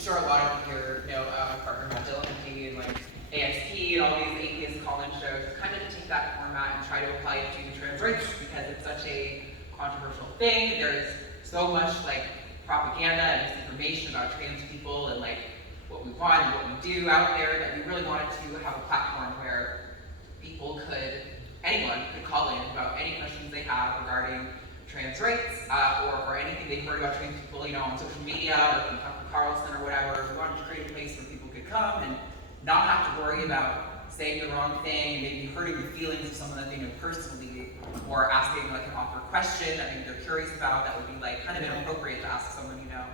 sure a lot of you here know my partner Matt Dillon and like AXP and all these atheist call-in shows, kind of take that format and try to apply it to trans rights because it's such a controversial thing. There's so much like propaganda and misinformation about trans people and like what we want and what we do out there that we really wanted to have a platform where anyone could call in about any questions they have regarding trans rights or anything they've heard about trans people, on social media or from Tucker Carlson or whatever. We wanted to create a place where people could come and not have to worry about saying the wrong thing and maybe hurting the feelings of someone that they know personally, or asking like an awkward question that maybe they're curious about that would be like kind of inappropriate to ask someone you know.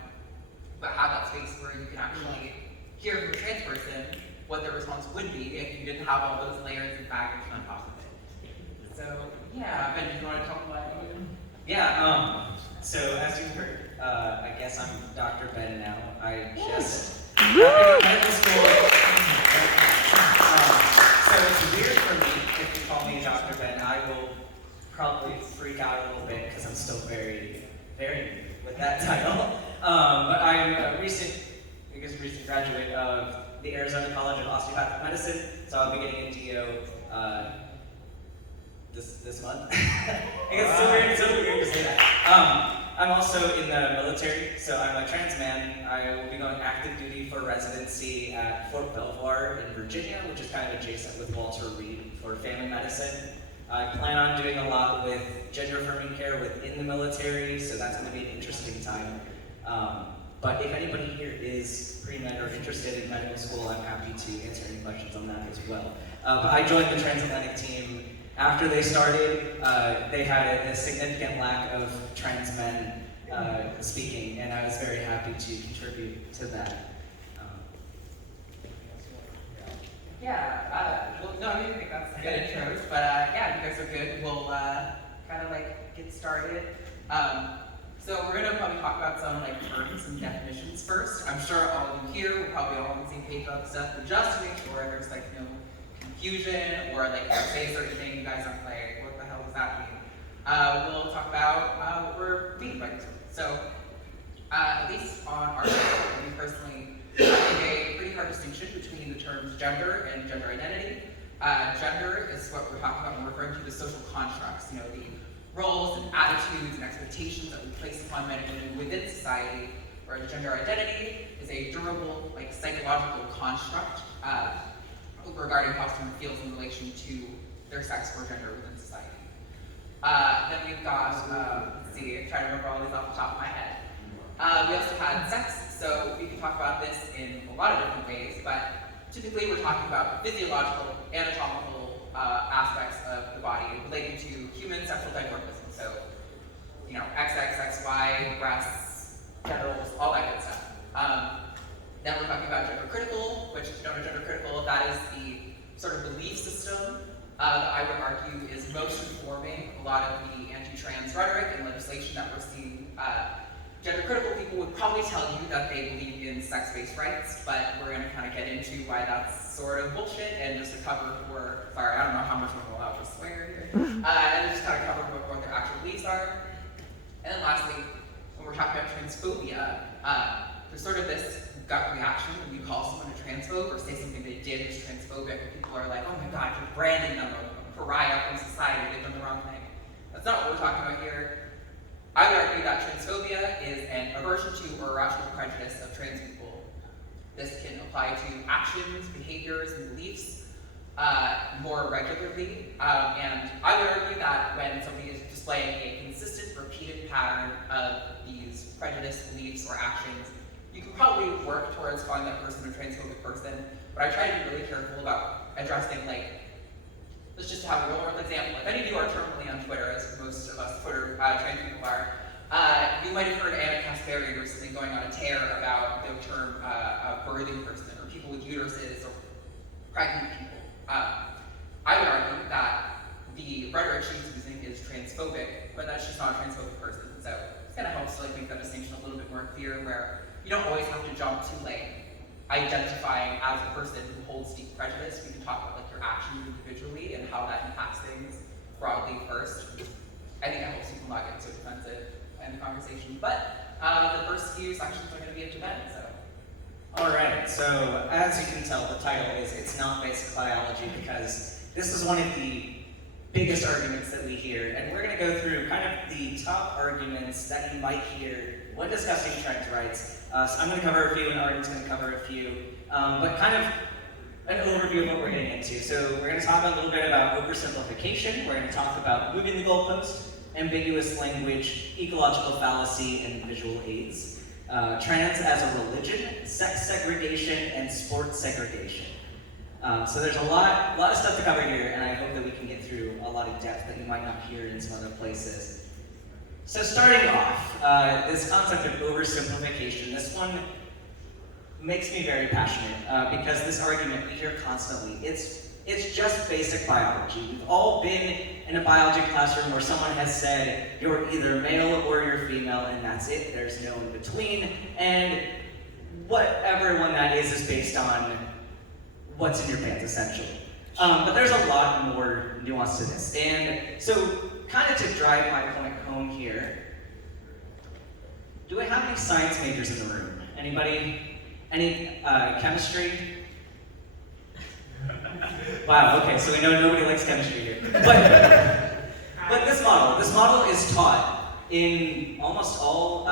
But have that space where you can actually hear from a trans person what their response would be if you didn't have all those layers and baggage on top of it. So yeah, Ben, do you want to talk about it? Yeah, so as you heard, I guess I'm Dr. Ben now. I just graduated medical school. So it's weird for me if you call me Dr. Ben. I will probably freak out a little bit because I'm still very, very new with that title. But I'm a recent graduate of the Arizona College of Osteopathic Medicine, so I'll be getting a DO this month. I guess it's so weird to say that. I'm also in the military, so I'm a trans man. I will be going active duty for residency at Fort Belvoir in Virginia, which is kind of adjacent with Walter Reed for family medicine. I plan on doing a lot with gender affirming care within the military, so that's going to be an interesting time. But if anybody here is pre-med or interested in medical school, I'm happy to answer any questions on that as well. But I joined the transatlantic team after they started. They had a significant lack of trans men speaking, and I was very happy to contribute to that. No, I think that's good intros, but yeah, you guys are good. We'll kind of like get started. So we're gonna probably talk about some like terms and definitions first. I'm sure all of you here will probably all on the same page about stuff, but just to make sure there's like no confusion or like if I say a certain thing, you guys aren't like, what the hell does that mean? We'll talk about what we're meaning by this word. So at least on our side, we personally make a pretty hard distinction between the terms gender and gender identity. Gender is what we're talking about when we're referring to the social constructs, the roles and attitudes and expectations that we place upon men and women within society, whereas gender identity is a durable, like psychological construct regarding how someone feels in relation to their sex or gender within society. Then we've got, let's see, I'm trying to remember all these off the top of my head. We also had sex, so we can talk about this in a lot of different ways, but typically we're talking about physiological, anatomical aspects of the body related to human sexual dimorphism. So, XX, XY, breasts, genitals, all that good stuff. Then we're talking about gender critical, which if you don't know gender critical, that is the sort of belief system that I would argue is most informing a lot of the anti-trans rhetoric and legislation that we're seeing. Gender critical people would probably tell you that they believe in sex-based rights, but we're going to kind of get into why that's sort of bullshit and just to cover for, sorry, I don't know how much I'm allowed to swear here, and just kind of cover what their actual beliefs are. And then lastly, when we're talking about transphobia, there's sort of this gut reaction when you call someone a transphobe or say something they did is transphobic, and people are like, oh my god, you're branding them a pariah from society, they've done the wrong thing. That's not what we're talking about here. I would argue that transphobia is an aversion to or irrational prejudice of trans people. This can apply to actions, behaviors, and beliefs more regularly. And I would argue that when somebody is displaying a consistent, repeated pattern of these prejudice, beliefs, or actions, you can probably work towards calling that person a transphobic person. But I try to be really careful about addressing, let's just have a real world example. If any of you are terminally on Twitter, as most of us Twitter trans people are, you might have heard Anna Kasparian recently going on a tear about the term birthing person, or people with uteruses, or pregnant people. I would argue that the rhetoric she's using is transphobic, but that she's not a transphobic person. So it kind of helps to make that distinction a little bit more clear, where you don't always have to jump to identifying as a person who holds deep prejudice. We can talk about your actions individually and how that impacts things broadly first. I think that helps people not get so defensive in the conversation. But the first few sections are going to be up to Ben, so. right, so as you can tell, the title is It's Not Basic Biology, because this is one of the biggest arguments that we hear, and we're going to go through kind of the top arguments that you might hear when discussing trans rights. So I'm going to cover a few, and Arden's going to cover a few, but kind of an overview of what we're getting into. So we're going to talk a little bit about oversimplification, we're going to talk about moving the goalpost, ambiguous language, ecological fallacy, and visual aids, trans as a religion, sex segregation, and sports segregation. So there's a lot of stuff to cover here, and I hope that we can get through a lot of depth that you might not hear in some other places. So starting off, this concept of oversimplification, this one makes me very passionate, because this argument we hear constantly. It's just basic biology. We've all been in a biology classroom where someone has said, you're either male or you're female, and that's it. There's no in between, and whatever one that is based on what's in your pants, essentially. But there's a lot more nuance to this. And so, kind of to drive my point home here, do I have any science majors in the room? Anybody? Any chemistry? Wow, okay, so we know nobody likes chemistry here. But this model is taught in almost all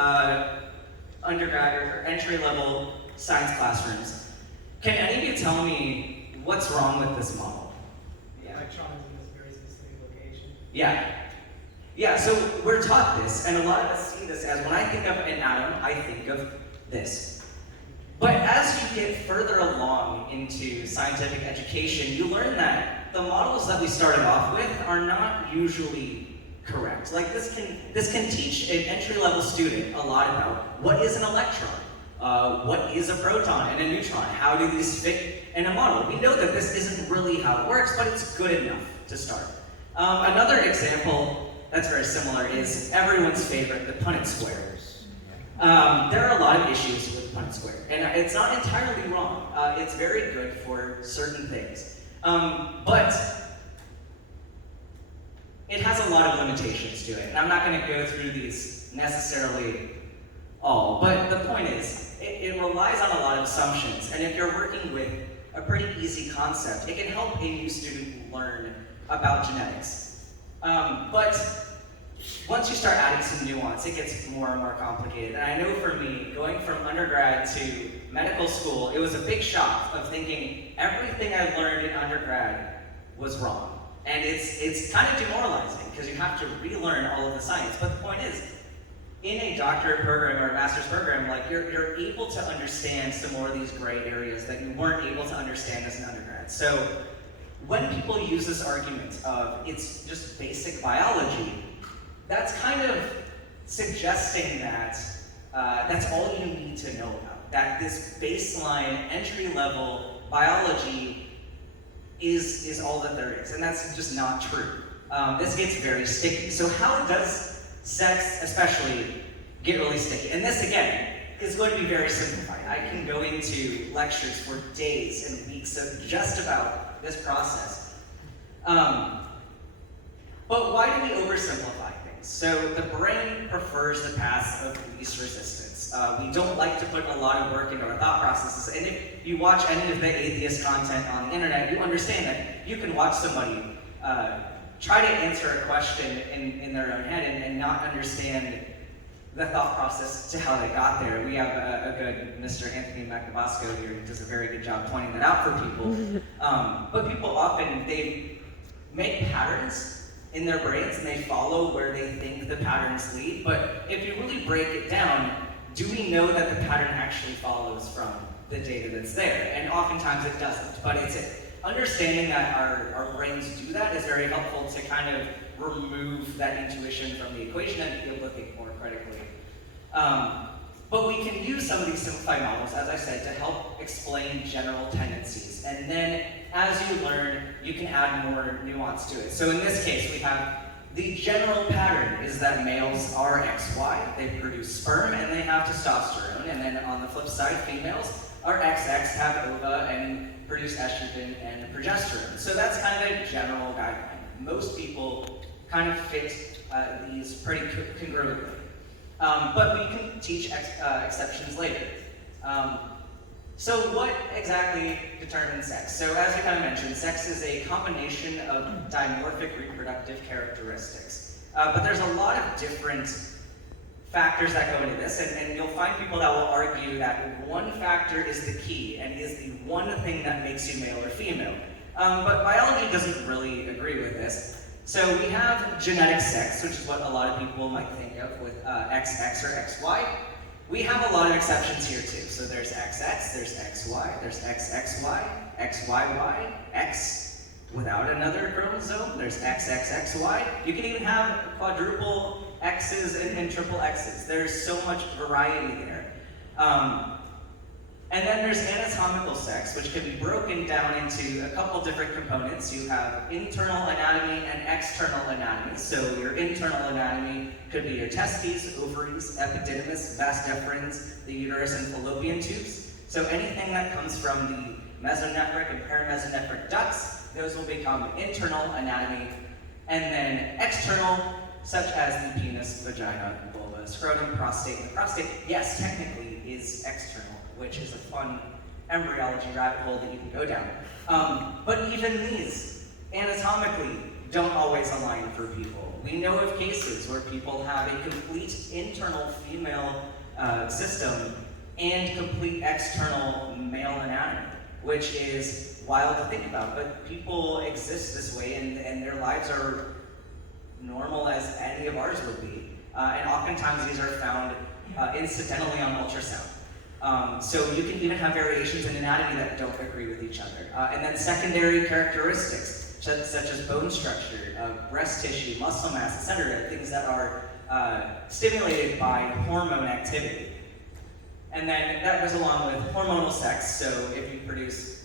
undergrad or entry-level science classrooms. Can any of you tell me what's wrong with this model? Yeah. Electrons in this very specific location. Yeah, so we're taught this, and a lot of us see this as, when I think of an atom, I think of this. But as you get further along into scientific education, you learn that the models that we started off with are not usually correct. Like this can teach an entry-level student a lot about what is an electron. What is a proton and a neutron? How do these fit in a model? We know that this isn't really how it works, but it's good enough to start. Another example that's very similar is everyone's favorite, the Punnett square. There are a lot of issues with Punnett square, and it's not entirely wrong. It's very good for certain things. But it has a lot of limitations to it, and I'm not going to go through these necessarily all, but the point is, it relies on a lot of assumptions, and if you're working with a pretty easy concept, it can help a new student learn about genetics. But once you start adding some nuance, it gets more and more complicated. And I know for me, going from undergrad to medical school, it was a big shock of thinking everything I learned in undergrad was wrong. And it's kind of demoralizing, because you have to relearn all of the science. But the point is, in a doctorate program or a master's program, like you're able to understand some more of these gray areas that you weren't able to understand as an undergrad. So when people use this argument of it's just basic biology, that's kind of suggesting that that's all you need to know about. That this baseline entry-level biology is all that there is, and that's just not true. This gets very sticky. So how does sex, especially, get really sticky? And this, again, is going to be very simplified. I can go into lectures for days and weeks of just about this process. But why do we oversimplify things? So the brain prefers the path of least resistance. We don't like to put a lot of work into our thought processes. And if you watch any of the atheist content on the internet, you understand that you can watch somebody try to answer a question in their own head and not understand the thought process to how they got there. We have a good Mr. Anthony McNabosco here who does a very good job pointing that out for people. But people often, they make patterns in their brains and they follow where they think the patterns lead. But if you really break it down, do we know that the pattern actually follows from the data that's there? And oftentimes it doesn't, but it's understanding that our brains do that is very helpful to kind of remove that intuition from the equation and be able to think more critically. But we can use some of these simplified models, as I said, to help explain general tendencies. And then as you learn, you can add more nuance to it. So in this case, we have the general pattern is that males are XY, they produce sperm and they have testosterone. And then on the flip side, females are XX, have ova, and produce estrogen and progesterone. So that's kind of a general guideline. Most people kind of fit these pretty congruently. But we can teach exceptions later. So what exactly determines sex? So as we kind of mentioned, sex is a combination of dimorphic reproductive characteristics. But there's a lot of different factors that go into this, and you'll find people that will argue that one factor is the key and is the one thing that makes you male or female. But biology doesn't really agree with this. So we have genetic sex, which is what a lot of people might think of with XX or XY. We have a lot of exceptions here too. So there's XX, there's XY, there's XXY, XYY, X without another chromosome, there's XXXY. You can even have quadruple X's and triple X's. There's so much variety there. And then there's anatomical sex, which can be broken down into a couple different components. You have internal anatomy and external anatomy. So your internal anatomy could be your testes, ovaries, epididymis, vas deferens, the uterus, and fallopian tubes. So anything that comes from the mesonephric and paramesonephric ducts, those will become internal anatomy. And then external, such as the penis, vagina, vulva, scrotum, prostate. And the prostate, yes, technically is external, which is a fun embryology rabbit hole that you can go down. But even these, anatomically, don't always align for people. We know of cases where people have a complete internal female system and complete external male anatomy, which is wild to think about. But people exist this way, and their lives are normal as any of ours would be. And oftentimes these are found incidentally on ultrasound. So you can even have variations in anatomy that don't agree with each other. And then secondary characteristics, such as bone structure, breast tissue, muscle mass, etc., things that are stimulated by hormone activity. And then that goes along with hormonal sex, so if you produce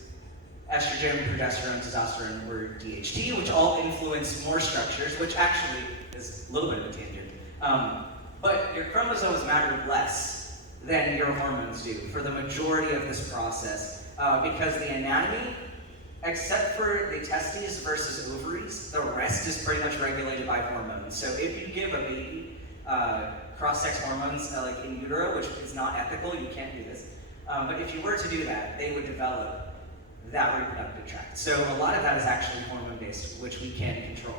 estrogen, progesterone, testosterone, or DHT, which all influence more structures, which actually is a little bit of a tangent. But your chromosomes matter less than your hormones do for the majority of this process, because the anatomy, except for the testes versus ovaries, the rest is pretty much regulated by hormones. So if you give a baby cross-sex hormones, like in utero, which is not ethical, you can't do this. But if you were to do that, they would develop that reproductive tract. So a lot of that is actually hormone-based, which we can't control.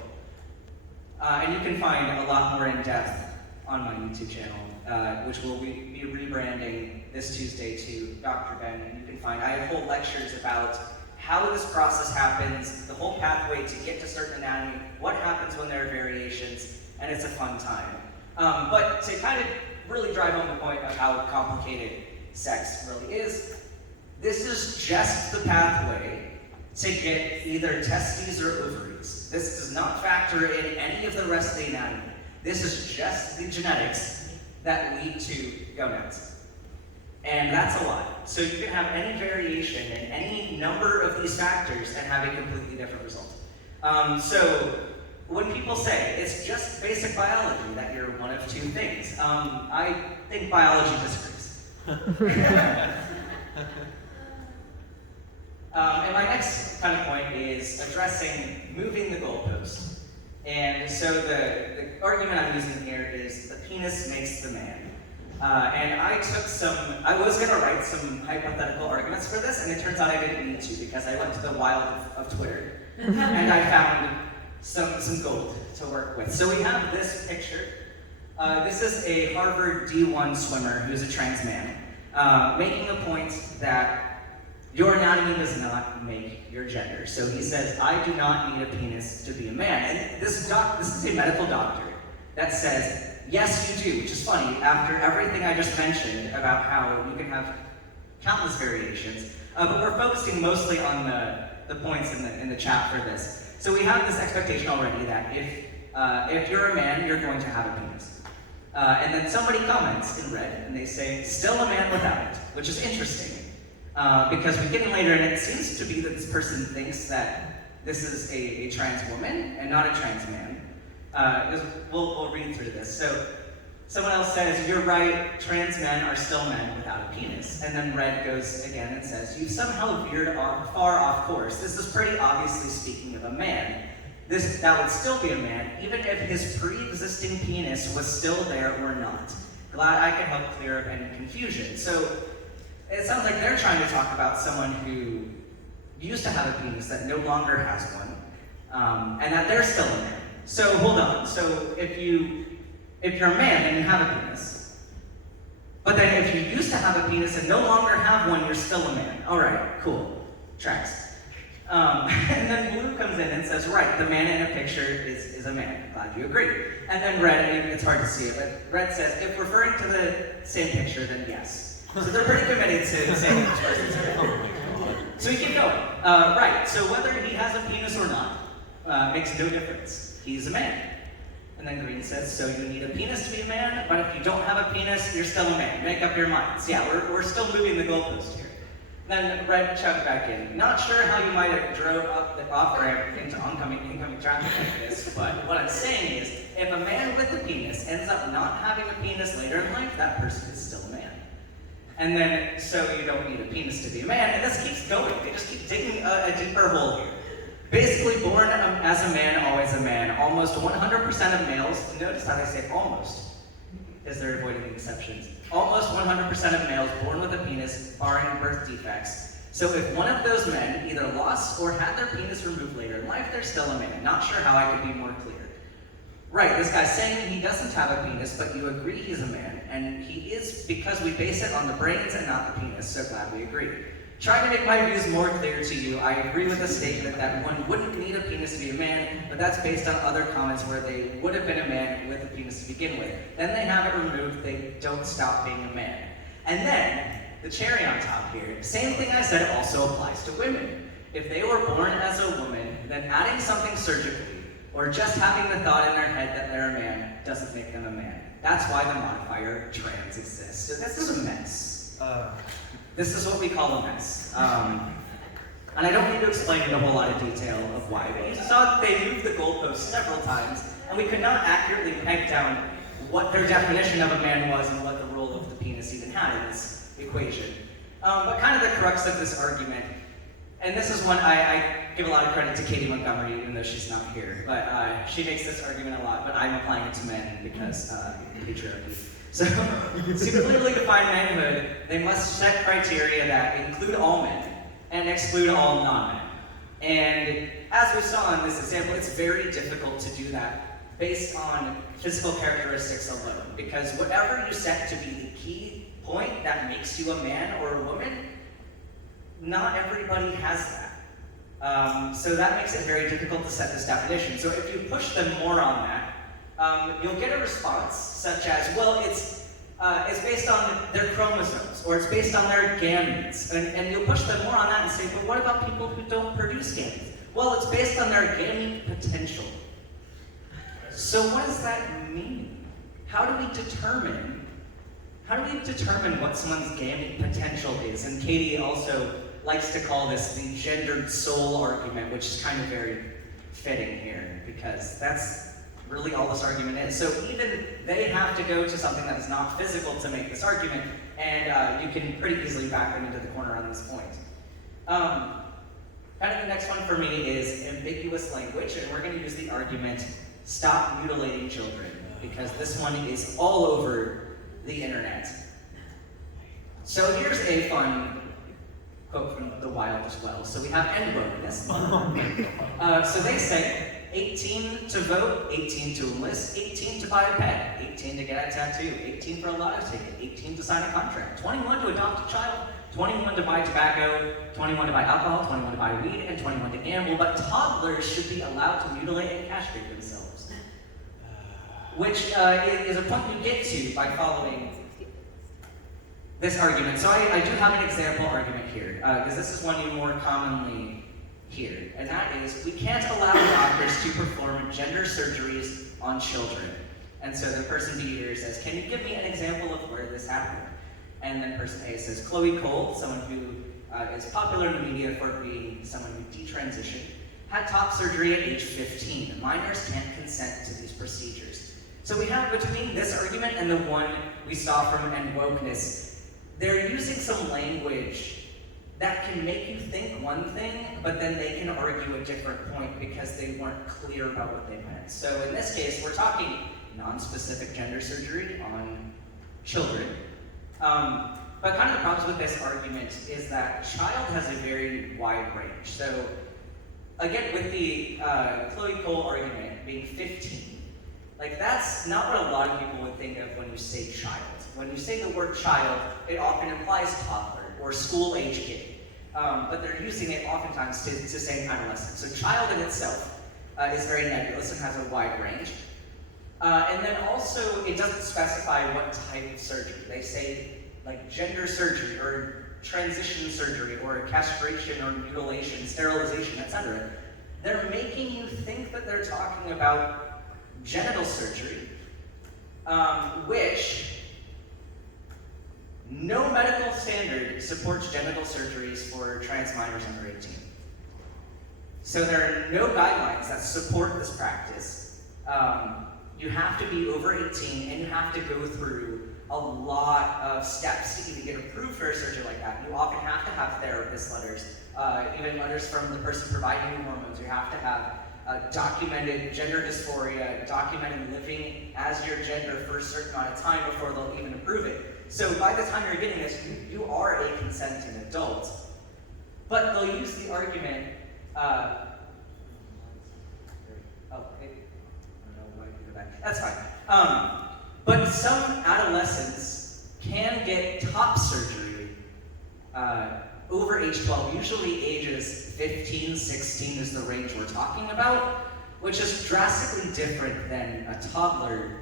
And you can find a lot more in depth on my YouTube channel, which we'll be rebranding this Tuesday to Dr. Ben, and you can find, I have whole lectures about how this process happens, the whole pathway to get to certain anatomy, what happens when there are variations, and it's a fun time. But to kind of really drive home the point of how complicated sex really is, this is just the pathway to get either testes or ovaries. This does not factor in any of the rest of the anatomy. This is just the genetics that lead to gonads. And that's a lot. So you can have any variation in any number of these factors and have a completely different result. So when people say it's just basic biology, that you're one of two things, I think biology disagrees. And my next kind of point is addressing moving the goalpost. And so the argument I'm using here is the penis makes the man. And I was going to write some hypothetical arguments for this, and it turns out I didn't need to because I went to the wild of Twitter, and I found some gold to work with. So we have this picture. This is a Harvard D1 swimmer who's a trans man, making a point that your anatomy does not make your gender. So he says, I do not need a penis to be a man. And this is a medical doctor that says, yes, you do, which is funny, after everything I just mentioned about how you can have countless variations. But we're focusing mostly on the points in the chat for this. So we have this expectation already that if you're a man, you're going to have a penis. And then somebody comments in red, and they say, still a man without it, which is interesting. Because we get in later, and it seems to be that this person thinks that this is a trans woman and not a trans man. We'll read through this. So someone else says, you're right, trans men are still men without a penis. And then Red goes again and says, you've somehow veered far off course. This is pretty obviously speaking of a man. That would still be a man, even if his pre-existing penis was still there or not. Glad I can help clear up any confusion. So it sounds like they're trying to talk about someone who used to have a penis that no longer has one, and that they're still a man. So hold on. So if you're a man and you have a penis, but then if you used to have a penis and no longer have one, you're still a man. All right, cool, tracks. And then blue comes in and says, right, the man in a picture is a man. Glad you agree. And then red, I mean, it's hard to see it, but red says, if referring to the same picture, then yes. So they're pretty committed to saying this person's a man. So we keep going. Right, so whether he has a penis or not makes no difference. He's a man. And then green says, so you need a penis to be a man, but if you don't have a penis, you're still a man. Make up your minds. Yeah, we're still moving the goalpost here. Then red chugged back in. Not sure how you might have drove up the off-ramp into incoming traffic like this, but what I'm saying is, if a man with a penis ends up not having a penis later in life, that person is still a man. And then, so you don't need a penis to be a man, and this keeps going. They just keep digging a deeper hole here. Basically, born as a man, always a man. Almost 100% of males, notice how they say almost, as they're avoiding the exceptions. Almost 100% of males born with a penis, barring birth defects. So if one of those men either lost or had their penis removed later in life, they're still a man. Not sure how I could be more clear. Right, this guy's saying he doesn't have a penis, but you agree he's a man, and he is because we base it on the brains and not the penis, so glad we agree. Trying to make my views more clear to you, I agree with the statement that one wouldn't need a penis to be a man, but that's based on other comments where they would have been a man with a penis to begin with. Then they have it removed, they don't stop being a man. And then, the cherry on top here, same thing I said also applies to women. If they were born as a woman, then adding something surgically, or just having the thought in their head that they're a man, doesn't make them a man. That's why the modifier trans exists. So this is a mess. This is what we call a mess. And I don't need to explain in a whole lot of detail of why, but you saw that they moved the goalposts several times, and we could not accurately peg down what their definition of a man was and what the role of the penis even had in this equation. But kind of the crux of this argument, and this is one I give a lot of credit to Katie Montgomery, even though she's not here, but she makes this argument a lot, but I'm applying it to men because patriarchy. So, to clearly define manhood, they must set criteria that include all men and exclude all non-men. And as we saw in this example, it's very difficult to do that based on physical characteristics alone, because whatever you set to be the key point that makes you a man or a woman, not everybody has that. So that makes it very difficult to set this definition. So if you push them more on that, you'll get a response such as, well, it's based on their chromosomes, or it's based on their gametes. And you'll push them more on that and say, but what about people who don't produce gametes? Well, it's based on their gamete potential. So what does that mean? How do we determine what someone's gamete potential is? And Katie also likes to call this the gendered soul argument, which is kind of very fitting here, because that's really all this argument is. So even they have to go to something that is not physical to make this argument, and you can pretty easily back them into the corner on this point. Kind of the next one for me is ambiguous language, and we're going to use the argument, stop mutilating children, because this one is all over the internet. So here's a fun quote from the wild as well. So we have end wokeness. So they say, 18 to vote, 18 to enlist, 18 to buy a pet, 18 to get a tattoo, 18 for a lotto ticket, 18 to sign a contract, 21 to adopt a child, 21 to buy tobacco, 21 to buy alcohol, 21 to buy weed, and 21 to gamble, but toddlers should be allowed to mutilate and castrate themselves. Which is a point you get to by following this argument. So I do have an example argument here, because this is one you more commonly hear, and that is, we can't allow doctors to perform gender surgeries on children. And so the person B here says, can you give me an example of where this happened? And then person A says, Chloe Cole, someone who is popular in the media for being someone who detransitioned, had top surgery at age 15. Minors can't consent to these procedures. So we have between this argument and the one we saw from End Wokeness, they're using some language that can make you think one thing, but then they can argue a different point because they weren't clear about what they meant. So in this case, we're talking non-specific gender surgery on children. But kind of the problems with this argument is that child has a very wide range. So again, with the Chloe Cole argument being 15, like that's not what a lot of people would think of when you say child. When you say the word child, it often implies toddler or school-age kid. But they're using it oftentimes to say adolescent. So child in itself is very nebulous and has a wide range. And then also, it doesn't specify what type of surgery. They say like gender surgery or transition surgery or castration or mutilation, sterilization, etc. They're making you think that they're talking about genital surgery, which no medical standard supports genital surgeries for trans minors under 18. So there are no guidelines that support this practice. You have to be over 18 and you have to go through a lot of steps to even get approved for a surgery like that. You often have to have therapist letters, even letters from the person providing you hormones. You have to have documented gender dysphoria, documented living as your gender for a certain amount of time before they'll even approve it. So by the time you're getting this, you are a consenting adult. But they'll use the argument, that's fine. But some adolescents can get top surgery over age 12, usually ages 15, 16 is the range we're talking about, which is drastically different than a toddler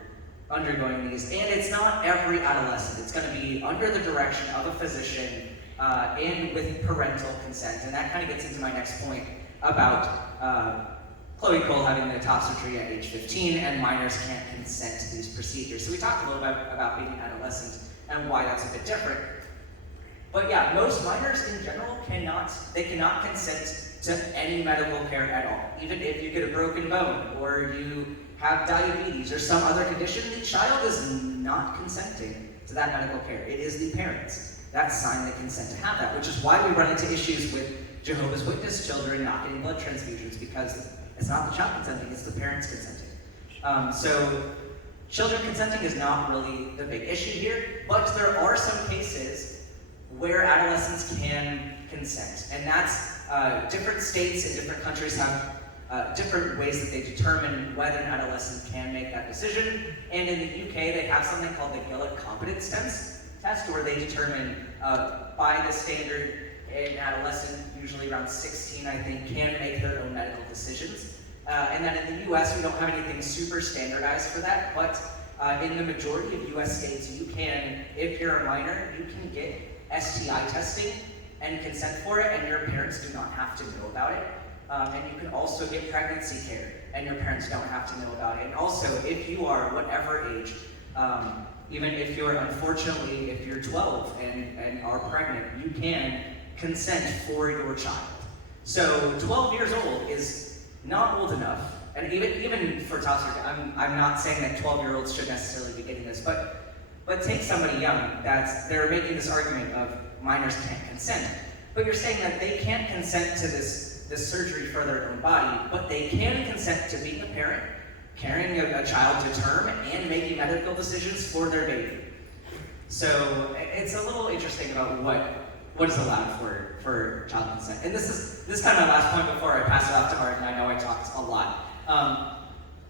undergoing these. And it's not every adolescent. It's going to be under the direction of a physician and with parental consent. And that kind of gets into my next point about Chloe Cole having the top surgery at age 15 and minors can't consent to these procedures. So we talked a little bit about being an adolescent and why that's a bit different. But yeah, most minors in general cannot consent to any medical care at all. Even if you get a broken bone or you have diabetes or some other condition, the child is not consenting to that medical care. It is the parents that sign the consent to have that, which is why we run into issues with Jehovah's Witness children not getting blood transfusions, because it's not the child consenting, it's the parents consenting. So children consenting is not really the big issue here, but there are some cases where adolescents can consent. And that's different states and different countries have different ways that they determine whether an adolescent can make that decision. And in the UK, they have something called the Gillick Competence Test, where they determine by the standard an adolescent, usually around 16, I think, can make their own medical decisions. And then in the US, we don't have anything super standardized for that, but in the majority of US states, you can, if you're a minor, you can get STI testing and consent for it, and your parents do not have to know about it. And you can also get pregnancy care, and your parents don't have to know about it. And also, if you are whatever age, even if you're, unfortunately, if you're 12 and are pregnant, you can consent for your child. So 12 years old is not old enough, and even for top surgery, I'm not saying that 12-year-olds should necessarily be getting this, but take somebody young they're making this argument of minors can't consent, but you're saying that they can't consent to this surgery for their own body, but they can consent to being a parent, carrying a child to term, and making medical decisions for their baby. So it's a little interesting about what is allowed for child consent. And this is kind of my last point before I pass it off to Art, and I know I talked a lot.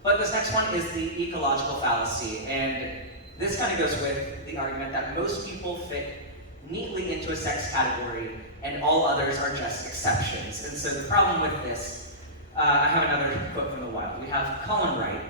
But this next one is the ecological fallacy, and this kind of goes with the argument that most people fit neatly into a sex category and all others are just exceptions. And so the problem with this, I have another quote from the wild. We have Colin Wright.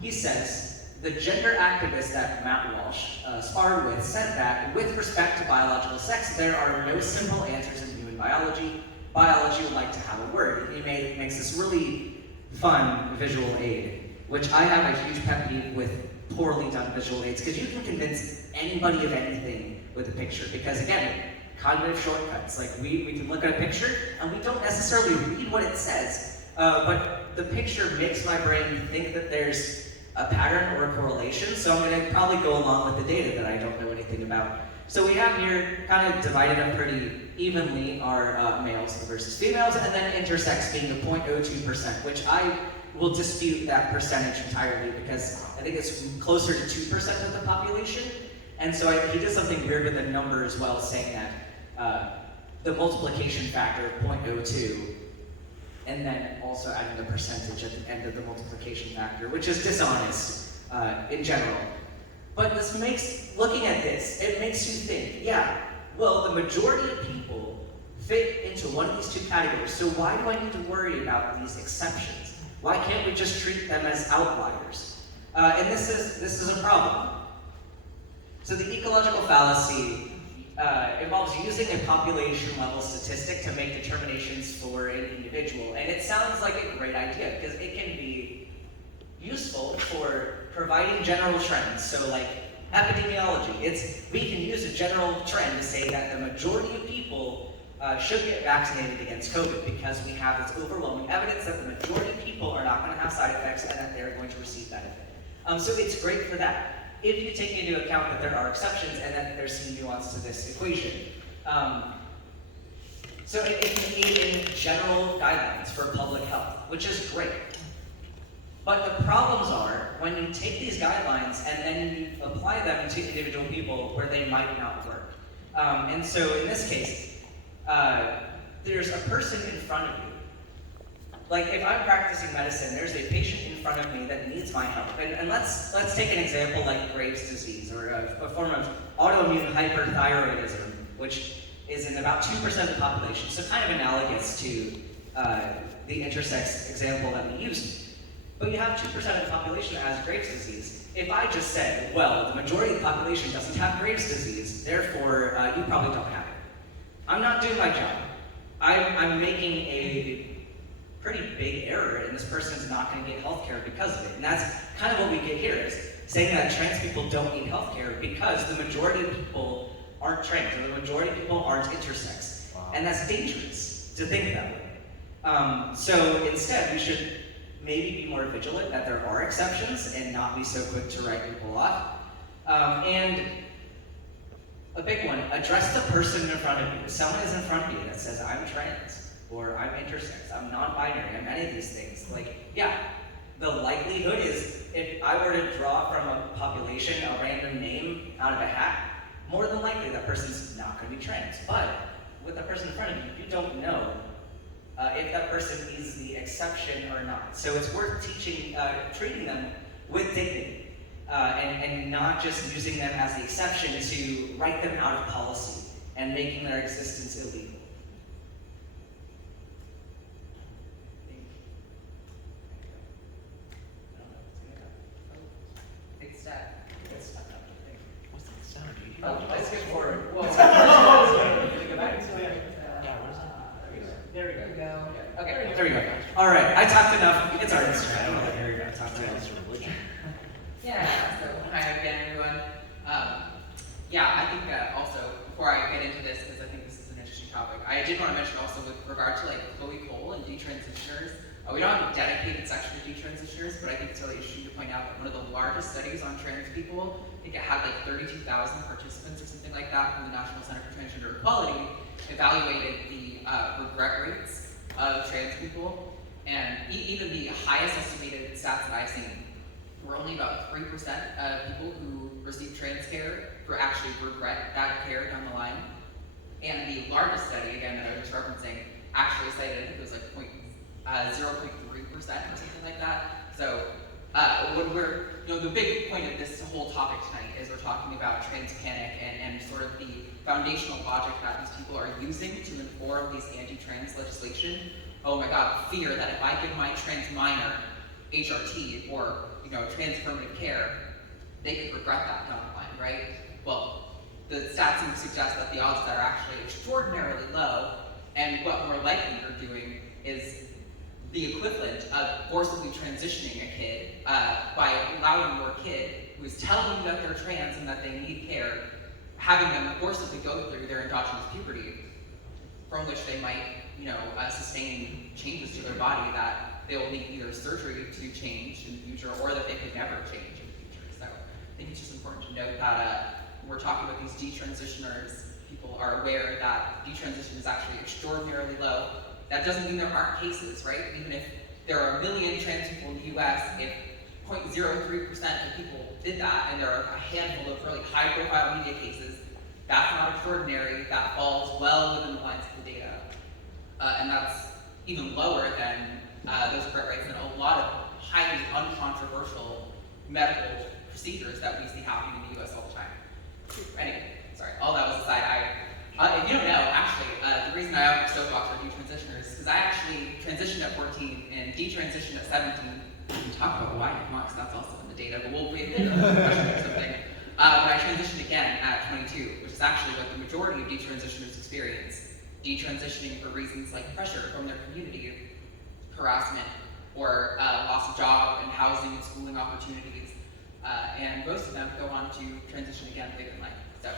He says, the gender activist that Matt Walsh sparred with said that with respect to biological sex, there are no simple answers in human biology. Biology would like to have a word. He makes this really fun visual aid, which I have a huge pet peeve with poorly done visual aids, because you can convince anybody of anything with a picture, because again, cognitive shortcuts. Like we can look at a picture and we don't necessarily read what it says, but the picture makes my brain think that there's a pattern or a correlation, so I'm going to probably go along with the data that I don't know anything about. So we have here kind of divided up pretty evenly our males versus females, and then intersex being the 0.02%, which I will dispute that percentage entirely, because I think it's closer to 2% of the population. And so he did something weird with the number as well, saying that the multiplication factor of 0.02, and then also adding the percentage at the end of the multiplication factor, which is dishonest in general. But this makes, looking at this, it makes you think, yeah, well, the majority of people fit into one of these two categories, so why do I need to worry about these exceptions? Why can't we just treat them as outliers? And this is a problem. So the ecological fallacy involves using a population-level statistic to make determinations for an individual. And it sounds like a great idea, because it can be useful for providing general trends. So like epidemiology, we can use a general trend to say that the majority of people should get vaccinated against COVID, because we have this overwhelming evidence that the majority of people are not going to have side effects and that they're going to receive benefit. So it's great for that, if you take into account that there are exceptions and that there's some nuance to this equation. So it can aid in general guidelines for public health, which is great. But the problems are when you take these guidelines and then you apply them to individual people where they might not work. And so in this case, there's a person in front of you. Like if I'm practicing medicine, there's a patient in front of me that needs my help. And let's take an example like Graves' disease, or a form of autoimmune hyperthyroidism, which is in about 2% of the population. So kind of analogous to the intersex example that we used. But you have 2% of the population that has Graves' disease. If I just said, well, the majority of the population doesn't have Graves' disease, therefore you probably don't have it. I'm not doing my job. I'm making a pretty big error, and this person's not going to get health care because of it. And that's kind of what we get here, is saying that trans people don't need health care because the majority of people aren't trans, or the majority of people aren't intersex. Wow. And that's dangerous to think that way. So instead, we should maybe be more vigilant that there are exceptions and not be so quick to write people off. And a big one, address the person in front of you. If someone is in front of you that says, I'm trans, or I'm intersex, I'm non-binary, I'm any of these things, like, yeah, the likelihood is, if I were to draw from a population a random name out of a hat, more than likely that person's not going to be trans. But with the person in front of you, you don't know if that person is the exception or not. So it's worth treating them with dignity, and not just using them as the exception to write them out of policy and making their existence illegal. Big step. What's that sound? Oh, let's get forward. Whoa. There we go. Okay. There we go. All right, I talked enough. It's our Instagram. I don't know if you're talk to us. Yeah, so hi again, everyone. Yeah, I think also, before I get into this, because I think this is an interesting topic, I did want to mention also with regard to like Chloe Cole and detransitioners, we don't have a dedicated section to detransitioners, but I think it's really interesting to point out that one of the largest studies on trans people, I think it had like 32,000 participants or something like that from the National Center for Transgender Equality, evaluated the regret rates of trans people, and even the highest estimated stats that I've seen were only about 3% of people who receive trans care who actually regret that care down the line. And the largest study, again, that I was referencing, actually cited, I think it was like 0.3% or something like that. So when we're, the big point of this whole topic tonight is we're talking about trans panic and sort of the foundational logic that these people are using to inform these anti-trans legislation. Oh my God, fear that if I give my trans minor HRT or trans affirmative care, they could regret that down the line, right? Well, the stats seem to suggest that the odds of that are actually extraordinarily low, and what more likely you're doing is the equivalent of forcibly transitioning a kid by allowing your kid who is telling you that they're trans and that they need care, having them forcibly go through their endogenous puberty, from which they might, sustain changes to their body that they will need either surgery to change in the future or that they could never change in the future. So I think it's just important to note that when we're talking about these detransitioners, people are aware that detransition is actually extraordinarily low. That doesn't mean there aren't cases, right? Even if there are 1 million trans people in the US, if 0.03% of people did that, and there are a handful of really high-profile media cases. That's not extraordinary. That falls well within the lines of the data. And that's even lower than those regret rates in a lot of highly uncontroversial medical procedures that we see happening in the US all the time. Anyway, sorry, all that was aside. If you don't know, actually, the reason I have a soapbox for detransitioners is because I actually transitioned at 14 and detransitioned at 17. We can talk about why marks, that's also in the data, but we'll wait later or something. But I transitioned again at 22, which is actually what the majority of detransitioners experience. Detransitioning for reasons like pressure from their community, harassment, or loss of job and housing and schooling opportunities. And most of them go on to transition again later in life. So,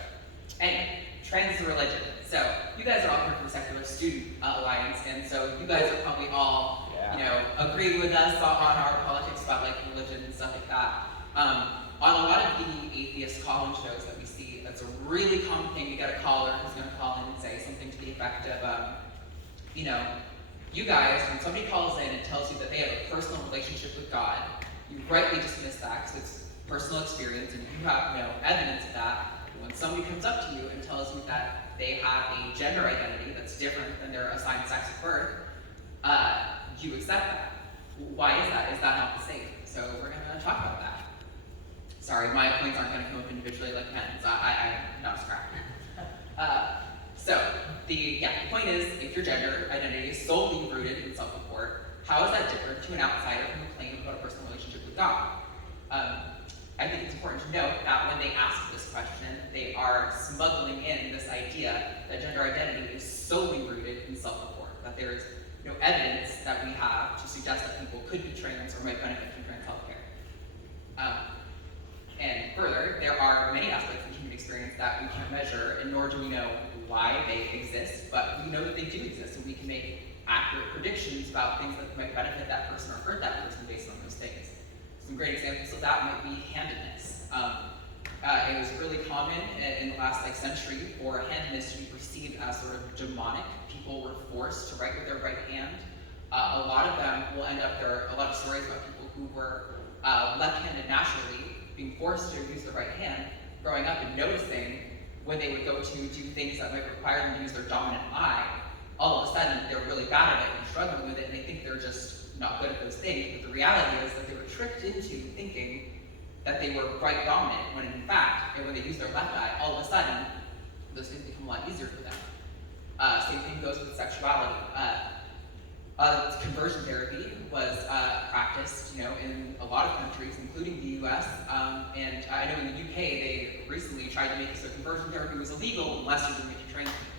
anyway, trans is a religion. So, you guys are all here from the Secular Student Alliance, and so you guys are probably all, agree with us on our politics about like religion and stuff like that. On a lot of the atheist call-in shows that we see, that's a really common thing. You get a caller who's going to call in and say something to the effect of, you guys, when somebody calls in and tells you that they have a personal relationship with God, you rightly dismiss that because it's personal experience and you have no evidence of that. But when somebody comes up to you and tells you that they have a gender identity that's different than their assigned sex at birth, you accept that. Why is that? Is that not the same? So we're going to talk about that. Sorry, my points aren't going to come up individually like pens. I'm not scrappy. So the point is, if your gender identity is solely rooted in self-report, how is that different to an outsider from a claim about a personal relationship with God? I think it's important to note that when they ask this question, they are smuggling in this idea that gender identity is solely rooted in self-report, that there is no evidence that we have to suggest that people could be trans or might benefit from trans healthcare. And further, there are many aspects of human experience that we can't measure, and nor do we know why they exist, but we know that they do exist, and we can make accurate predictions about things that might benefit that person or hurt that person based on those things. Some great examples of that might be handedness. It was really common in the last century for handedness to be perceived as sort of demonic. People were forced to write with their right hand. A lot of them will end up, there are a lot of stories about people who were left-handed naturally, being forced to use their right hand, growing up and noticing when they would go to do things that might require them to use their dominant eye, all of a sudden they're really bad at it and struggling with it, and they think they're just not good at those things. But the reality is that they were tricked into thinking that they were right dominant, when in fact, when they use their left eye, all of a sudden, those things become a lot easier for them. Same thing goes with sexuality. Conversion therapy was practiced, in a lot of countries, including the US. And I know in the UK, they recently tried to make it so conversion therapy was illegal unless you were making trans people.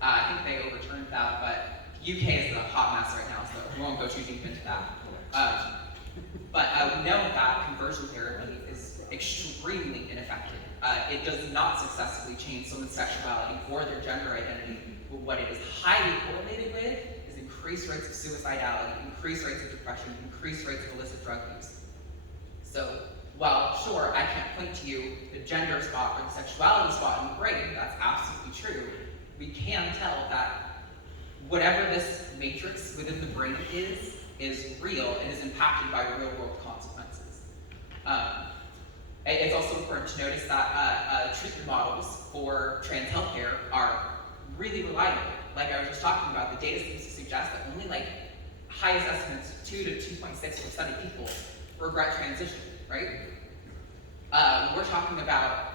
I think they overturned that, but UK is a hot mess right now, so we won't go too deep into that. But we know that conversion therapy is extremely ineffective. It does not successfully change someone's sexuality or their gender identity, but what it is highly correlated with is increased rates of suicidality, increased rates of depression, increased rates of illicit drug use. So, while sure, I can't point to you the gender spot or the sexuality spot in the brain, that's absolutely true, we can tell that whatever this matrix within the brain is real and is impacted by real world consequences. It's also important to notice that treatment models for trans healthcare are really reliable. Like I was just talking about, the data seems to suggest that only highest estimates, 2 to 2.6% of people regret transition, right? We're talking about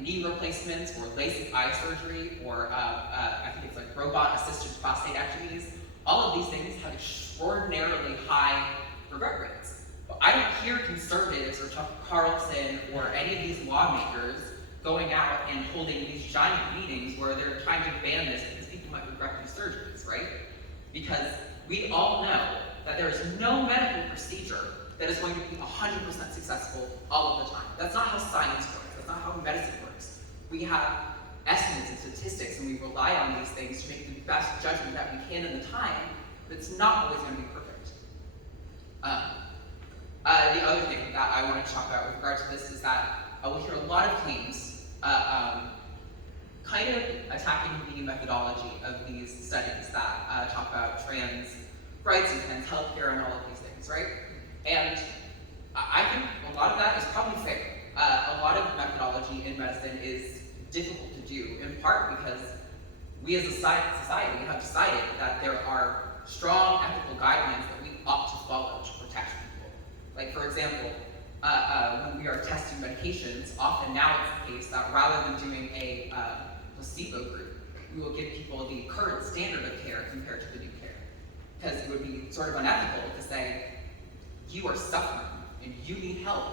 knee replacements or LASIK eye surgery or I think it's robot-assisted prostatectomies. All of these things have extraordinarily high regret rates. But I don't hear conservatives or Tucker Carlson or any of these lawmakers going out and holding these giant meetings where they're trying to ban this because people might regret these surgeries, right? Because we all know that there is no medical procedure that is going to be 100% successful all of the time. That's not how science works. That's not how medicine works. We have estimates and statistics, and we rely on these things to make the best judgment that we can in the time, but it's not always going to be perfect. The other thing that I wanted to talk about with regard to this is that we'll hear a lot of claims kind of attacking the methodology of these studies that talk about trans rights and trans healthcare and all of these things, right? And I think a lot of that is probably fair. A lot of methodology in medicine is difficult to do, in part because we as a society have decided that there are strong ethical guidelines that we ought to follow to protect people. Like, for example, when we are testing medications, often now it's the case that rather than doing a placebo group, we will give people the current standard of care compared to the new care. Because it would be sort of unethical to say, you are suffering and you need help,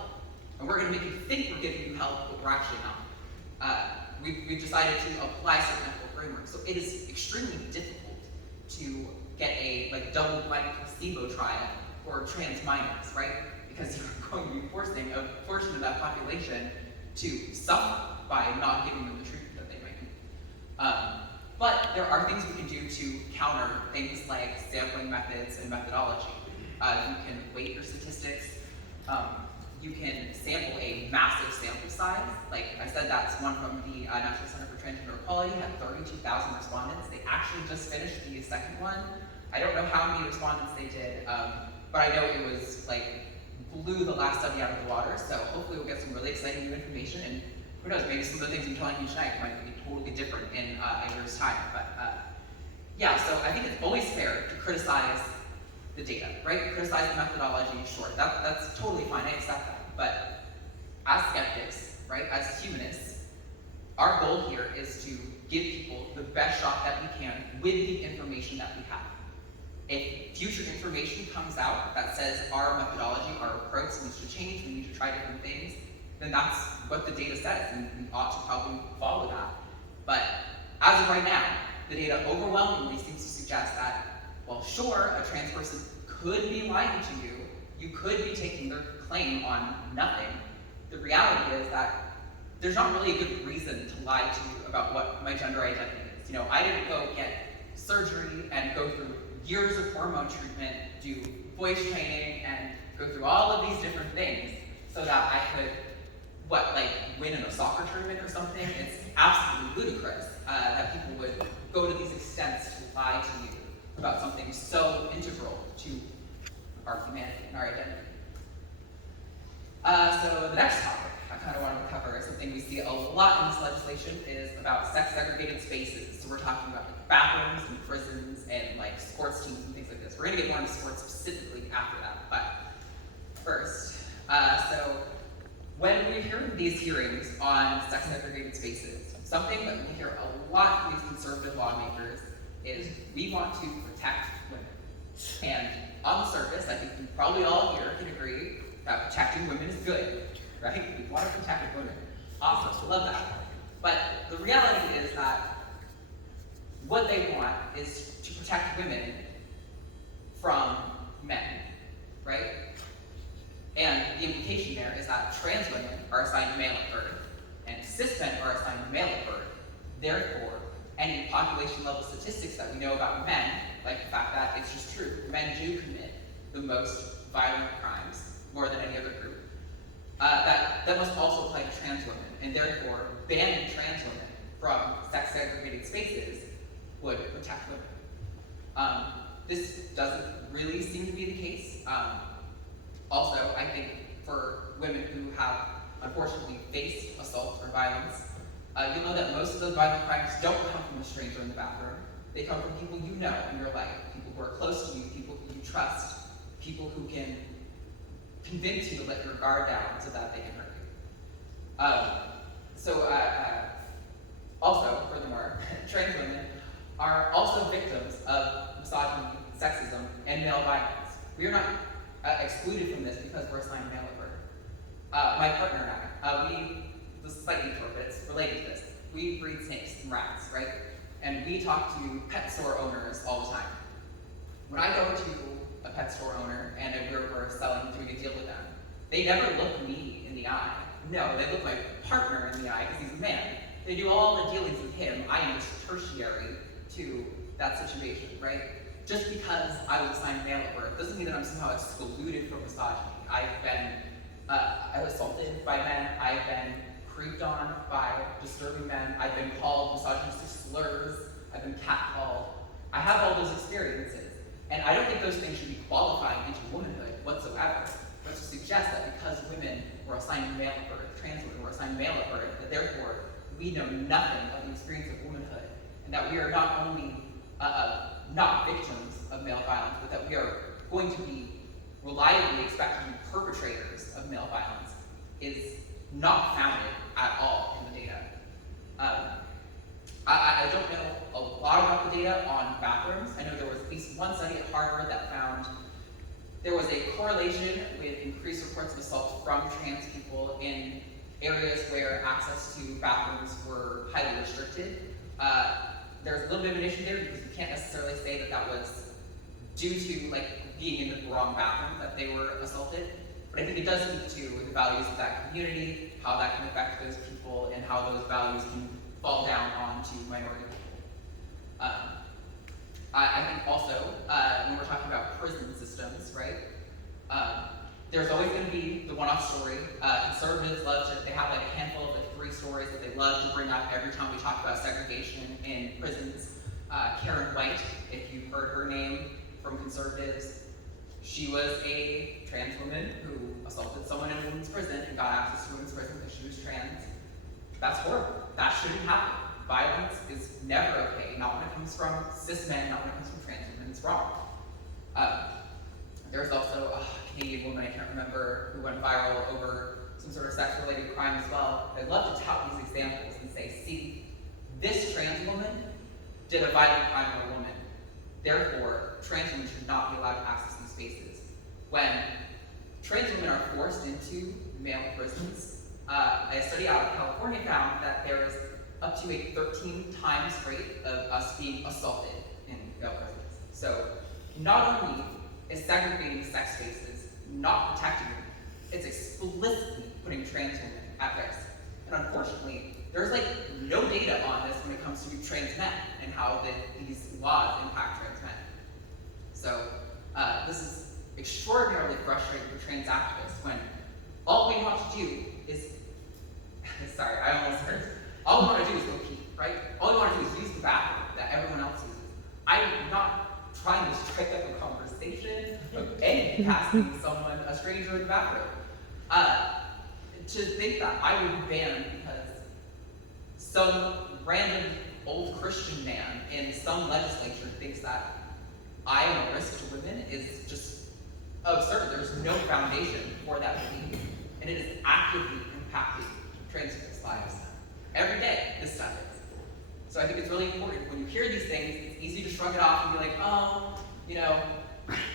and we're going to make you think we're giving you help, but we're actually not. We've decided to apply certain ethical frameworks, so it is extremely difficult to get a double-blind placebo trial for trans minors, right? Because you're going to be forcing a portion of that population to suffer by not giving them the treatment that they might need. But there are things we can do to counter things like sampling methods and methodology. You can weight your statistics. You can sample a massive sample size. Like I said, that's one from the National Center for Transgender Equality, had 32,000 respondents. They actually just finished the second one. I don't know how many respondents they did, but I know it was blew the last study out of the water. So hopefully we'll get some really exciting new information, and who knows, maybe some of the things I'm telling you tonight might be totally different in a year's time. But yeah, so I think it's always fair to criticize the data, right? Criticize the methodology, sure, that's totally fine, I accept that. But as skeptics, right, as humanists, our goal here is to give people the best shot that we can with the information that we have. If future information comes out that says our methodology, our approach needs to change, we need to try different things, then that's what the data says, and we ought to probably follow that. But as of right now, the data overwhelmingly seems to suggest that, well, sure, a trans person could be lying to you, you could be taking their claim on nothing. The reality is that there's not really a good reason to lie to you about what my gender identity is. You know, I didn't go get surgery and go through years of hormone treatment, do voice training, and go through all of these different things so that I could, win in a soccer tournament or something. It's absolutely ludicrous that people would go to these extents to lie to you about something so integral to our humanity and our identity. So the next topic I kind of wanted to cover is something we see a lot in this legislation is about sex-segregated spaces. So we're talking about bathrooms and prisons and sports teams and things like this. We're going to get more into sports specifically after that, but first, so when we hear these hearings on sex-segregated spaces, something that we hear a lot from these conservative lawmakers is we want to protect women. And on the surface, I think we probably all here can agree that protecting women is good, right? We want to protect women. Awesome, love that. But the reality is that what they want is to protect women from men, right? And the implication there is that trans women are assigned male at birth, and cis men are assigned male at birth. Therefore, any population level statistics that we know about men, like the fact that it's just true, men do commit the most violent crimes, more than any other group, that must also apply to trans women, and therefore banning trans women from sex-segregated spaces would protect women. This doesn't really seem to be the case. Also, I think for women who have unfortunately faced assault or violence, you'll know that most of those violent crimes don't come from a stranger in the bathroom. They come from people you know in your life, people who are close to you, people who you trust, people who can convince you to let your guard down so that they can hurt you. Also, furthermore, trans women are also victims of misogyny, sexism, and male violence. We are not excluded from this because we're assigned male at birth. My partner and I, this is slightly torpid, it's related to this. We breed snakes and rats, right? And we talk to pet store owners all the time. When I go to a pet store owner and we're doing a deal with them, they never look me in the eye. No, they look my partner in the eye because he's a man. They do all the dealings with him. I am just tertiary to that situation, right? Just because I was assigned male at birth doesn't mean that I'm somehow excluded from misogyny. I've been assaulted by men. I've been creeped on by disturbing men. I've been called misogynistic slurs. I've been catcalled. I have all those experiences. And I don't think those things should be qualifying into womanhood whatsoever, but to suggest that assigned male at birth, trans women were assigned male at birth, that therefore we know nothing of the experience of womanhood, and that we are not only not victims of male violence, but that we are going to be reliably expected to be perpetrators of male violence is not founded at all in the data. I don't know a lot about the data on bathrooms. I know there was at least one study at Harvard that found there was a correlation with increased reports of assault from trans people in areas where access to bathrooms were highly restricted. There's a little bit of an issue there because you can't necessarily say that that was due to like being in the wrong bathroom that they were assaulted. But I think it does speak to the values of that community, how that can affect those people, and how those values can fall down onto minority people. I think also, when we're talking about prison systems, right, there's always going to be the one-off story. Conservatives love to, they have like a handful of like 3 stories that they love to bring up every time we talk about segregation in prisons. Karen White, if you've heard her name from conservatives, she was a trans woman who assaulted someone in a women's prison and got access to women's prison because she was trans. That's horrible. That shouldn't happen. Violence is never okay, not when it comes from cis men, not when it comes from trans women, it's wrong. There's also a Canadian woman, I can't remember, who went viral over some sort of sex-related crime as well. I love to tout these examples and say, see, this trans woman did a violent crime on a woman. Therefore, trans women should not be allowed to access these spaces. When trans women are forced into male prisons, a study out of California found that there is up to a 13 times rate of us being assaulted in male prisons. So not only is segregating sex spaces not protecting them, it's explicitly putting trans women at risk. And unfortunately, there's like no data on this when it comes to trans men and how these laws impact trans men. So this is extraordinarily frustrating for trans activists when all we want to do is, sorry, I almost heard. All we want to do is go pee, right? All we want to do is use the bathroom that everyone else uses. I'm not trying to strike up a conversation of any casting someone, a stranger in the bathroom. To think that I would ban because some random old Christian man in some legislature thinks that I am a risk to women is just absurd. There's no foundation for that belief, and it is actively impacting trans people's lives. Every day, this stuff is. So I think it's really important when you hear these things, it's easy to shrug it off and be like, oh, you know,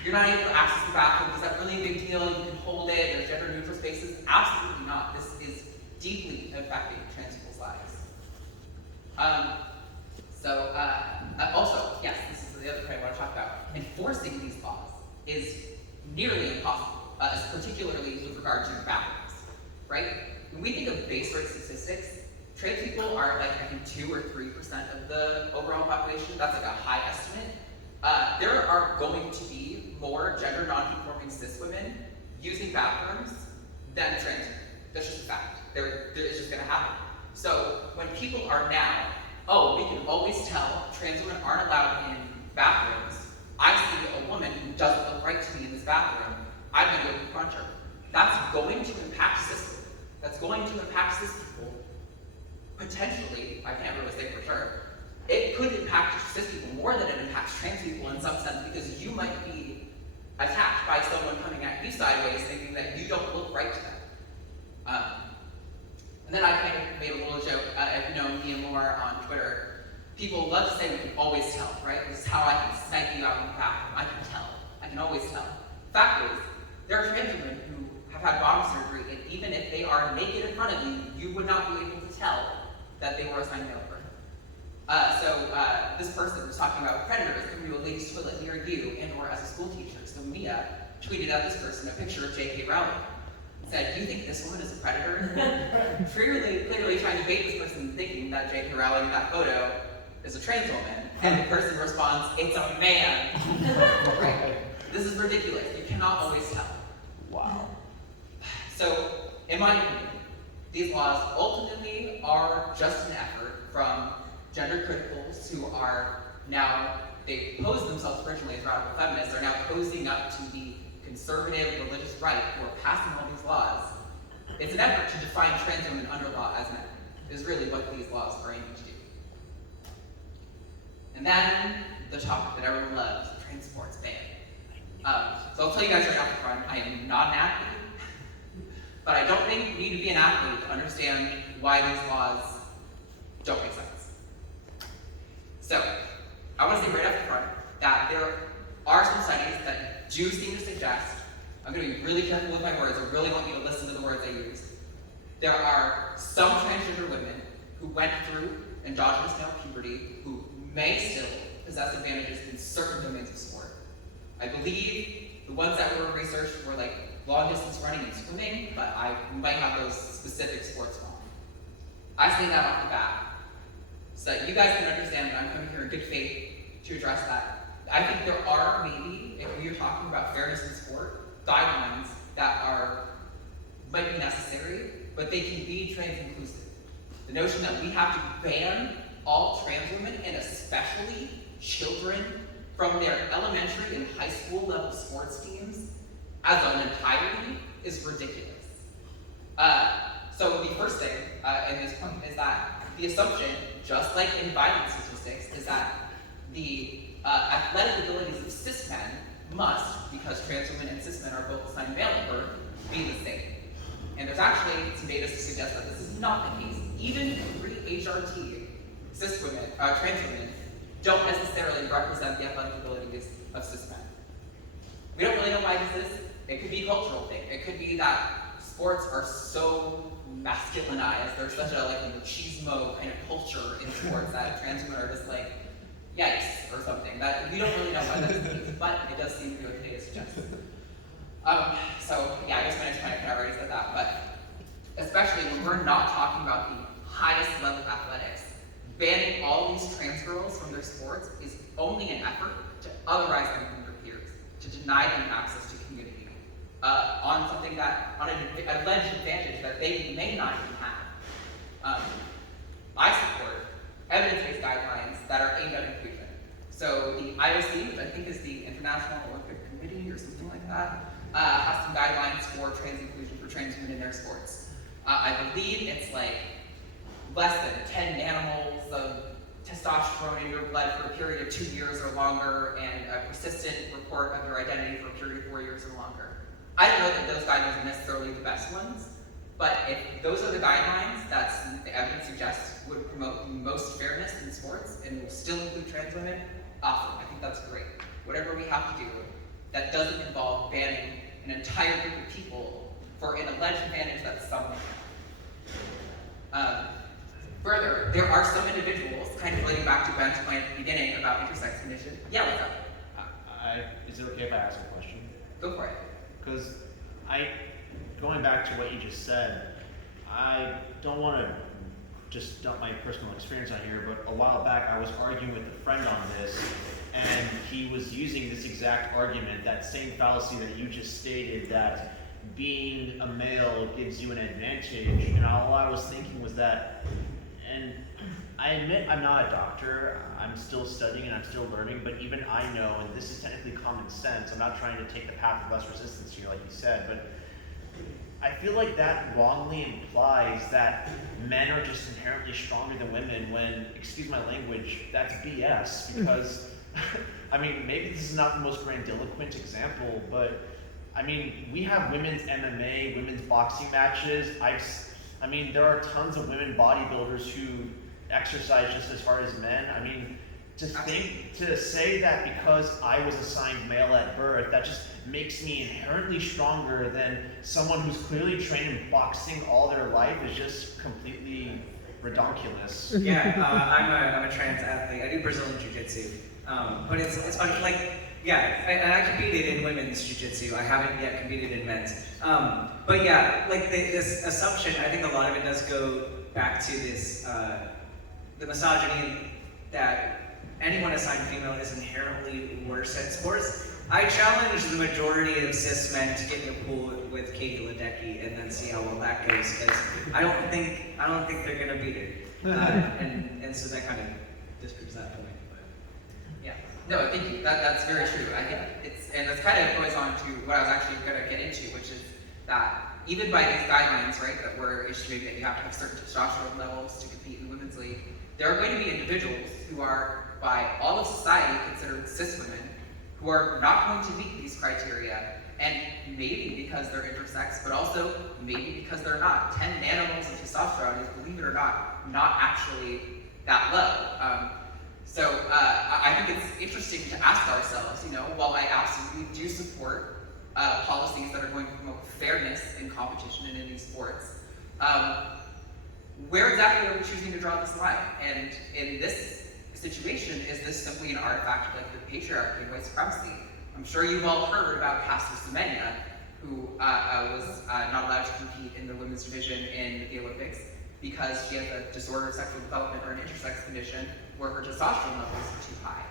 you're not able to access the bathroom. Is that really a big deal? You can hold it. There's gender neutral spaces. Absolutely not. This is deeply affecting trans people's lives. Also, yes, this is the other point I want to talk about. Enforcing these laws is nearly impossible, particularly with regard to bathrooms, right? When we think of base rate statistics, trans people are like, I think, 2 or 3% of the overall population. That's like a high estimate. There are going to be more gender non-conforming cis women using bathrooms than trans women. That's just a fact. It's just going to happen. So when people are now, oh, we can always tell trans women aren't allowed in bathrooms. I see a woman who doesn't look right to me in this bathroom. I'm going to go confront her. That's going to impact cis women. That's going to impact cis people. Potentially, I can't really say for sure, it could impact cis people more than it impacts trans people in some sense, because you might be attacked by someone coming at you sideways thinking that you don't look right to them. And then I kind of made a little joke, if you know me and more on Twitter, people love to say we can always tell, right? This is how I can snipe you out in the bathroom. I can tell. I can always tell. Fact is, there are trans women who have had bottom surgery, and even if they are naked in front of you, you would not be able to tell that they were assigned male birth. This person was talking about predators coming to a ladies' toilet near you and or as a school teacher. So Mia tweeted at this person a picture of J.K. Rowling and said, "Do you think this woman is a predator?" clearly trying to bait this person thinking that J.K. Rowling in that photo is a trans woman. And the person responds, "It's a man." Right? This is ridiculous. You cannot always tell. Wow. So, in my opinion, these laws ultimately are just an effort from gender criticals who are now, they posed themselves originally as radical feminists, are now posing up to the conservative religious right who are passing all these laws It's an effort to define trans women under law as men, is really what these laws are aiming to do. And then, the topic that everyone loves, trans sports ban. So I'll tell you guys right off the front, I am not an athlete, but I don't think you need to be an athlete to understand why these laws don't make sense. So, I want to say right off the front that there are some studies that do seem to suggest, I'm going to be really careful with my words, I really want you to listen to the words I use. There are some transgender women who went through endogenous male puberty who may still possess advantages in certain domains of sport. I believe the ones that were researched were like long distance running and swimming, but I might have those specific sports wrong. I say that off the bat, so that you guys can understand that I'm coming here in good faith to address that. I think there are maybe, if we are talking about fairness in sport, guidelines that might be necessary, but they can be trans inclusive. The notion that we have to ban all trans women, and especially children, from their elementary and high school level sports teams as an entirety is ridiculous. So the first thing in this point is that the assumption, just like in violence statistics, is that the athletic abilities of cis men must, because trans women and cis men are both assigned male at birth, be the same. And there's actually some data to suggest that this is not the case. Even pre-HRT, cis women, trans women, don't necessarily represent the athletic abilities of cis men. We don't really know why this is. It could be a cultural thing. It could be that sports are so masculinized. There's such a machismo kind of culture in sports that trans women are just like, yikes, or something. That we don't really know why that's the case, but it does seem to be what the data suggests. So yeah, I guess my next point I kind of already said that, but especially when we're not talking about the highest level athletics, banning all these trans girls from their sports is only an effort to otherize them from their peers, to deny them access to community, on something that, on an alleged advantage that they may not even have. I support evidence-based guidelines that are aimed at inclusion. So the IOC, which I think is the International Olympic Committee or something like that, has some guidelines for trans inclusion for trans women in their sports. I believe it's like less than 10 nanomoles of testosterone in your blood for a period of 2 years or longer, and a persistent report of your identity for a period of 4 years or longer. I don't know that those guidelines are necessarily the best ones, but if those are the guidelines that the evidence suggests would promote the most fairness in sports and will still include trans women, awesome. I think that's great. Whatever we have to do that doesn't involve banning an entire group of people for an alleged advantage that someone has. Further, there are some individuals, kind of relating back to Ben's point at the beginning about intersex condition. Yeah, what's up? Is it okay if I ask a question? Go for it. Because going back to what you just said, I don't want to just dump my personal experience on here, but a while back I was arguing with a friend on this, and he was using this exact argument, that same fallacy that you just stated, that being a male gives you an advantage, and all I was thinking was that, and I admit I'm not a doctor, I'm still studying and I'm still learning, but even I know, and this is technically common sense, I'm not trying to take the path of less resistance here like you said, but I feel like that wrongly implies that men are just inherently stronger than women when, excuse my language, that's BS, because, I mean, maybe this is not the most grandiloquent example, but I mean, we have women's MMA, women's boxing matches. I mean, there are tons of women bodybuilders who exercise just as hard as men. I mean, to say that because I was assigned male at birth, that just makes me inherently stronger than someone who's clearly trained in boxing all their life is just completely redonkulous. Yeah, I'm a trans athlete. I do Brazilian Jiu-Jitsu. But it's funny, like, yeah, and I competed in women's jiu-jitsu. I haven't yet competed in men's. But yeah, like this assumption, I think a lot of it does go back to this, the misogyny that anyone assigned female is inherently worse at sports. I challenge the majority of cis men to get in the pool with Katie Ledecky and then see how well that goes, because I don't think they're gonna beat it. And so that kind of disproves that point. Yeah. No, thank you. That's very true. I think and this kind of goes on to what I was actually going to get into, which is that even by these guidelines, right, that we're issuing that you have to have certain testosterone levels to compete in the women's league, there are going to be individuals who are, by all of society, considered cis women, who are not going to meet these criteria, and maybe because they're intersex, but also maybe because they're not. 10 nanomoles of testosterone is, believe it or not actually that low. I think it's interesting to ask ourselves, while I absolutely do support policies that are going to promote fairness in competition and in these sports, where exactly are we choosing to draw this line? And in this situation, is this simply an artifact of like the patriarchy and white supremacy? I'm sure you've all heard about Caster Semenya, who was not allowed to compete in the women's division in the Olympics because she has a disorder of sexual development or an intersex condition where her testosterone levels are too high.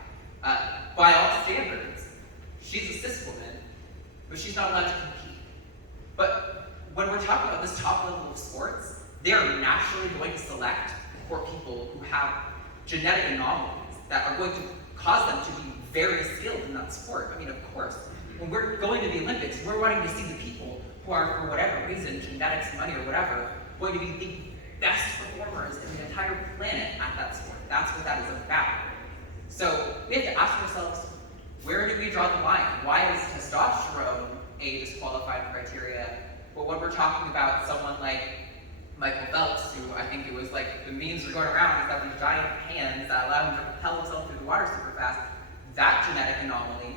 By all standards, she's a cis woman, but she's not allowed to compete. But when we're talking about this top level of sports, they are naturally going to select for people who have genetic anomalies that are going to cause them to be very skilled in that sport. I mean, of course, when we're going to the Olympics, we're wanting to see the people who are, for whatever reason, genetics, money, or whatever, going to be the best performers in the entire planet at that sport. That's what that is about. So we have to ask ourselves, where do we draw the line? Why is testosterone a disqualifying criteria? But when we're talking about someone like Michael Phelps, who I think it was like the memes were going around, he's got these giant hands that allow him to propel himself through the water super fast. That genetic anomaly,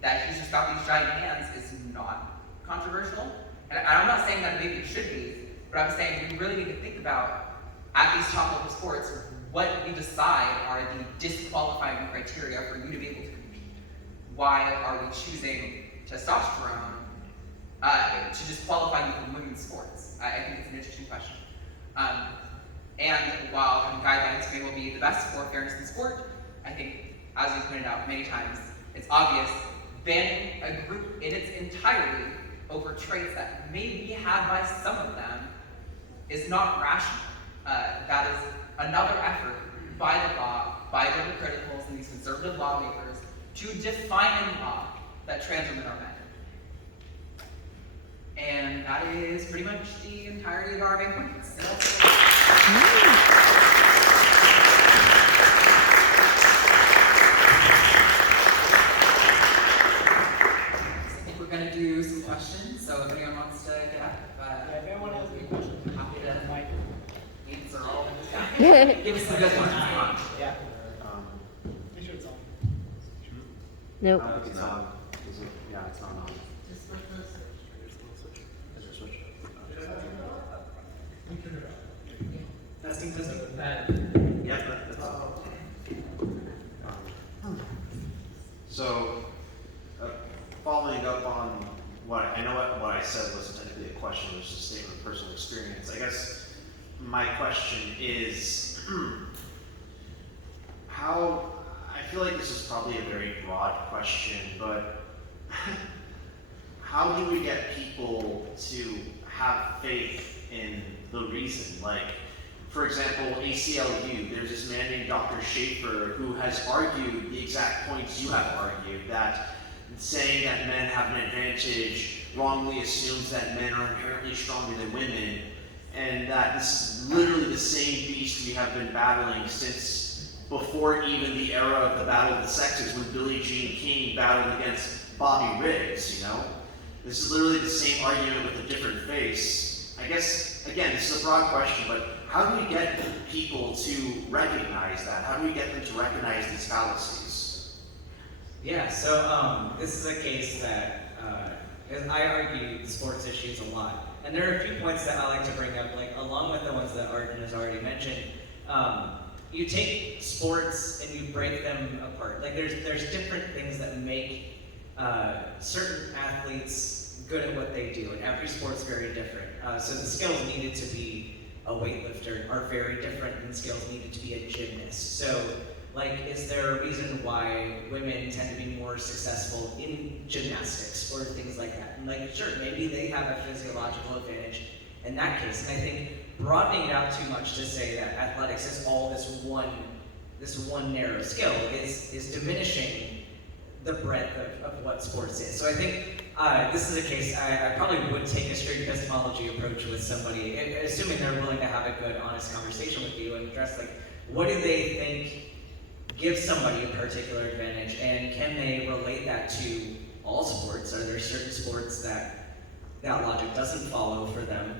that he's just got these giant hands, is not controversial. And I'm not saying that maybe it should be, but I'm saying we really need to think about, at these top level sports, what we decide are the disqualifying criteria for you to be able to compete. Why are we choosing testosterone to disqualify you from women's sports? I think it's an interesting question. And while guidelines may well be the best for fairness in sport, I think, as you pointed out many times, it's obvious banning a group in its entirety over traits that may be had by some of them is not rational. That is another effort by the law, by gender criticals and these conservative lawmakers to define in law that trans women are men. And that is pretty much the entirety of our main points. I think we're going to do some questions, so if anyone wants to get up. If anyone has any questions, happy to answer all. Yeah. Give us some good ones. Come on. yeah. Make sure it's on. Nope. It's on. Is it? Yeah, it's not on. Is there a switch? Testing. Yeah, that's on. So, following up on what I know, what I said wasn't technically a question; it was just a statement of personal experience. I guess my question is, how? I feel like this is probably a very broad question, but how do we get people to have faith in the reason? Like, for example, ACLU, there's this man named Dr. Schaefer who has argued the exact points you have argued, that saying that men have an advantage wrongly assumes that men are inherently stronger than women, and that this is literally the same beast we have been battling since before even the era of the Battle of the Sexes, when Billie Jean King battled against Bobby Riggs, This is literally the same argument with a different face. I guess, again, this is a broad question, but how do we get people to recognize that? How do we get them to recognize these fallacies? Yeah, so this is a case that I argue sports issues a lot. And there are a few points that I like to bring up, like along with the ones that Arjun has already mentioned. You take sports and you break them apart. Like there's different things that make certain athletes good at what they do, and every sport's very different. So the skills needed to be a weightlifter are very different than skills needed to be a gymnast. So, like, is there a reason why women tend to be more successful in gymnastics or things like that? And like, sure, maybe they have a physiological advantage in that case. And I think broadening it out too much to say that athletics is all this one narrow skill is diminishing the breadth of what sports is. So I think this is a case I probably would take a straight epistemology approach with somebody, assuming they're willing to have a good, honest conversation with you and address like, what do they think gives somebody a particular advantage, and can they relate that to all sports? Are there certain sports that logic doesn't follow for them?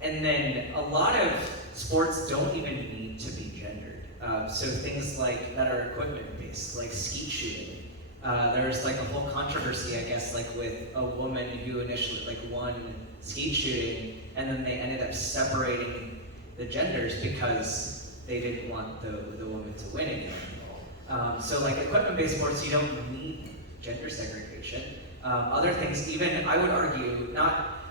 And then a lot of sports don't even need to be gendered. So things like that are equipment based, like skeet shooting. There's like a whole controversy, I guess, like with a woman who initially like won skeet shooting, and then they ended up separating the genders because they didn't want the woman to win again. So like equipment-based sports, you don't need gender segregation. Other things, even I would argue,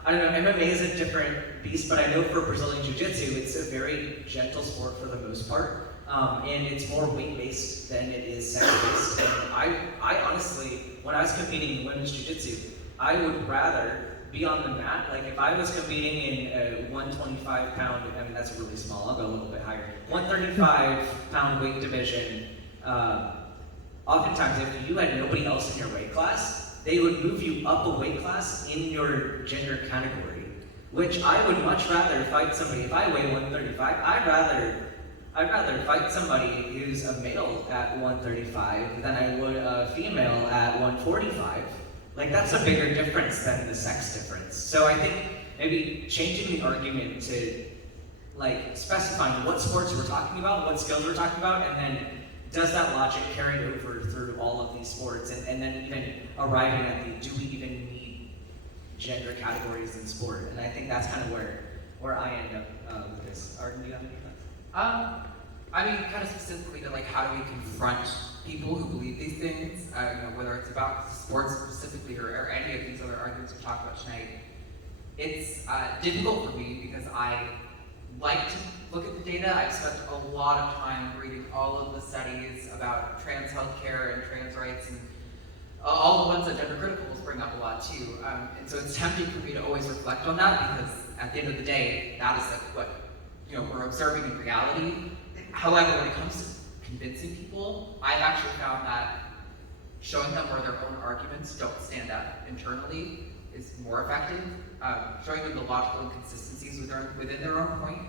I don't know, MMA is a different beast, but I know for Brazilian Jiu-Jitsu, it's a very gentle sport for the most part. And it's more weight-based than it is sex-based. And I honestly, when I was competing in women's jiu-jitsu, I would rather be on the mat. Like if I was competing in a 125 pound, I mean that's really small, I'll go a little bit higher. 135 pound weight division, oftentimes if you had nobody else in your weight class, they would move you up a weight class in your gender category, which I would much rather fight somebody. If I weigh 135, I'd rather fight somebody who's a male at 135 than I would a female at 145. Like that's a bigger difference than the sex difference. So I think maybe changing the argument to like specifying what sports we're talking about, what skills we're talking about, and then does that logic carry over through all of these sports, and then even arriving at the, do we even need gender categories in sport? And I think that's kind of where I end up with this. Arden, do you have any thoughts? I mean, kind of specifically to like, how do we confront people who believe these things? Whether it's about sports specifically or any of these other arguments we talked about tonight. It's difficult for me because I like to look at the data. I've spent a lot of time reading all of the studies about trans healthcare and trans rights, and all the ones that gender criticals bring up a lot too. And so it's tempting for me to always reflect on that because at the end of the day, that is like what we're observing in reality. However, when it comes to convincing people, I've actually found that showing them where their own arguments don't stand up internally is more effective. Showing them the logical inconsistencies within their own point.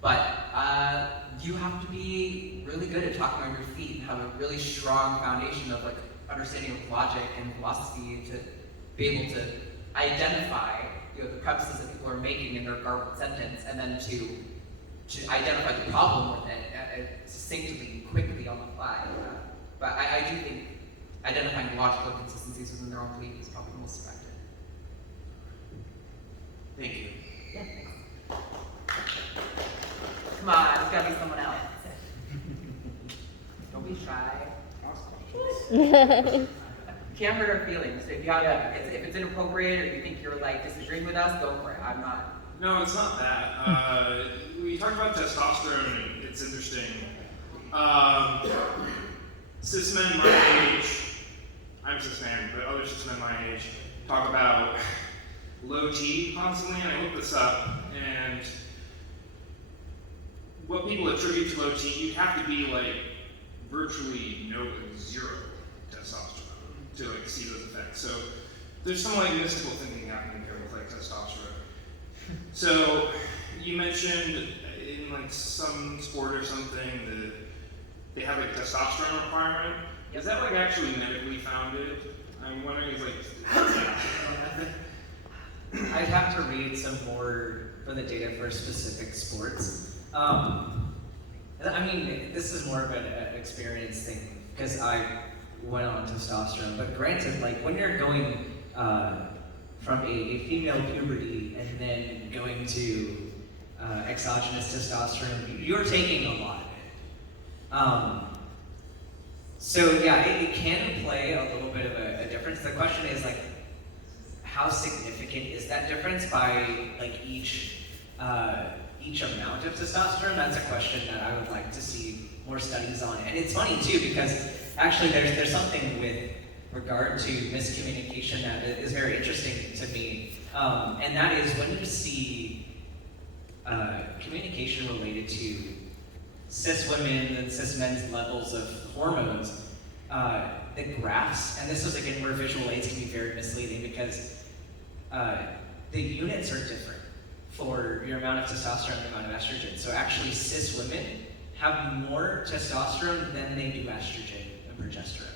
But you have to be really good at talking on your feet and have a really strong foundation of like understanding of logic and philosophy to be able to identify the premises that people are making in their garbled sentence, and then to identify the problem with it succinctly, quickly on the fly. But I do think identifying logical inconsistencies within their own belief is probably the most effective. Thank you. Yeah, thanks. Come on, there's gotta be someone else. Don't be shy. Can't hurt our feelings. If you have, if it's inappropriate or you think you're like disagreeing with us, go for it. I'm not. No, it's not that. We talked about testosterone. It's interesting. Cis men my age, I'm cis man, but other cis men my age talk about low T constantly, and I looked this up, and what people attribute to low T, you have to be like virtually zero testosterone to like see those effects. So there's some like mystical thinking happening here with like testosterone. So you mentioned in like some sport or something that they have like testosterone requirement. Is that like actually medically founded? I'm wondering, is like I'd have to read some more for the data for specific sports. I mean, this is more of an experience thing because I went on testosterone. But granted, like when you're going from a female puberty and then going to exogenous testosterone, you're taking a lot of it. So yeah, it can play a little bit of a difference. The question is like, how significant is that difference by like each amount of testosterone? That's a question that I would like to see more studies on. And it's funny too because actually there's something with regard to miscommunication that is very interesting to me, and that is when you see communication related to cis women and cis men's levels of hormones, the graphs, and this is again where visual aids can be very misleading because the units are different for your amount of testosterone and the amount of estrogen. So actually cis women have more testosterone than they do estrogen and progesterone.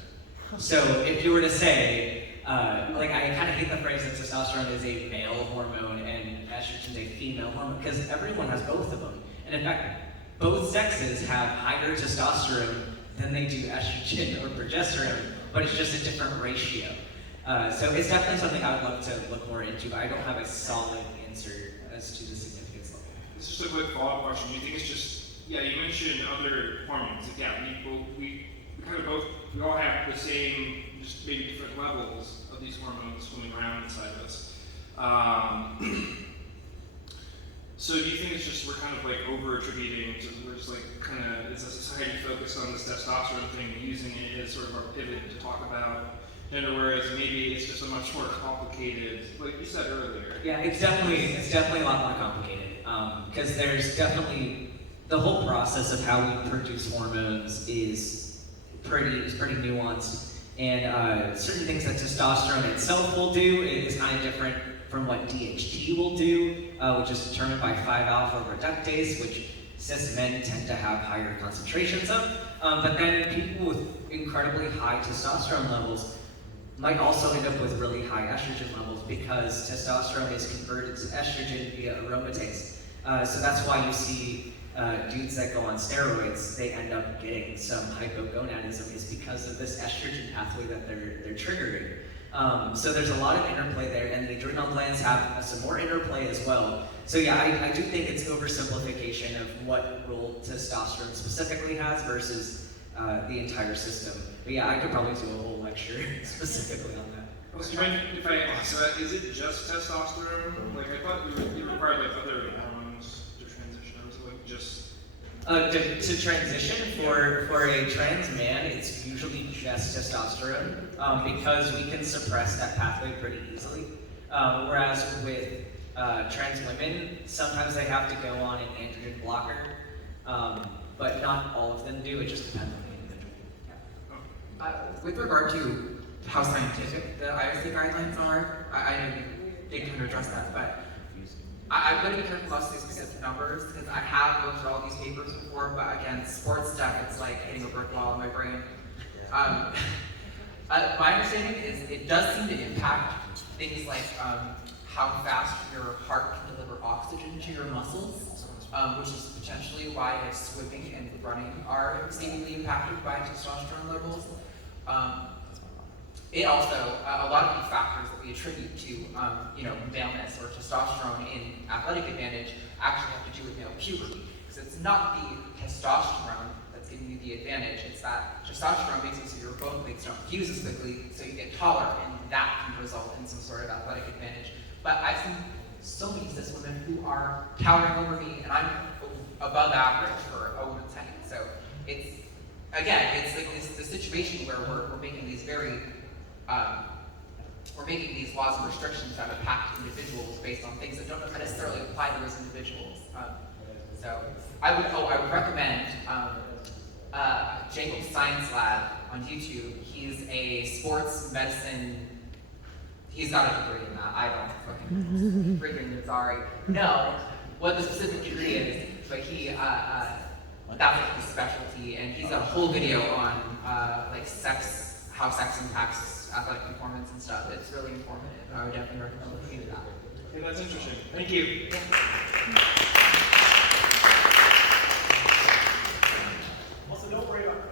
So if you were to say, like I kind of hate the phrase that testosterone is a male hormone and estrogen is a female hormone because everyone has both of them. And in fact, both sexes have higher testosterone than they do estrogen or progesterone, but it's just a different ratio. So it's definitely something I would love to look more into, but I don't have a solid answer as to the significance level. This is just a quick follow-up question. Do you think it's just, yeah, you mentioned other hormones. Like, yeah, we kind of both, we all have the same, just maybe different levels of these hormones swimming around inside of us. So do you think it's just we're kind of like over-attributing to, we're just like kind of, is a society focused on this testosterone thing, using it as sort of our pivot to talk about gender, whereas maybe it's just a much more complicated, like you said earlier. Yeah, it's definitely a lot more complicated because there's definitely the whole process of how we produce hormones is pretty nuanced, and certain things that testosterone itself will do is kind of different from what DHT will do, which is determined by 5-alpha reductase, which cis men tend to have higher concentrations of. But then people with incredibly high testosterone levels might also end up with really high estrogen levels because testosterone is converted to estrogen via aromatase. So that's why you see dudes that go on steroids, they end up getting some hypogonadism is because of this estrogen pathway that they're triggering. So there's a lot of interplay there, and the adrenal glands have some more interplay as well. So yeah, I do think it's oversimplification of what role testosterone specifically has versus the entire system. But yeah, I could probably do a whole lecture specifically on that. Well, do you mind if I ask that? Is it just testosterone? Like I thought you required like other hormones to transition. Or was it like just? To transition for a trans man, it's usually just testosterone because we can suppress that pathway pretty easily. Whereas with trans women, sometimes they have to go on an androgen blocker, but not all of them do. It just depends on the individual. Yeah. With regard to how scientific the IOC guidelines are, I know they kind of address that, but I'm going to be careful about these specific numbers because I have looked at all these papers before, but again, sports stuff, it's like hitting a brick wall in my brain. My understanding is it does seem to impact things like how fast your heart can deliver oxygen to your muscles, which is potentially why if swimming and running are seemingly impacted by testosterone levels. It also, a lot of these factors that we attribute to, maleness or testosterone in athletic advantage actually have to do with male puberty. Because it's not the testosterone that's giving you the advantage, it's that testosterone makes it so your bone plates don't fuse as quickly, so you get taller, and that can result in some sort of athletic advantage. But I've seen so many cis women who are towering over me, and I'm above average for a woman's height. So it's, again, it's like this situation where we're making these very we're making these laws and restrictions that impact individuals based on things that don't necessarily apply to those individuals. So I would recommend Jacob's Science Lab on YouTube. He's a sports medicine. He's got a degree in that. I don't fucking freaking sorry. No, what the specific degree is, but he that's like his specialty, and he's got a whole video on like sex, how sex impacts athletic performance and stuff. It's really informative, and I would definitely recommend looking into that. Okay, that's interesting. Thank you. Also, don't worry about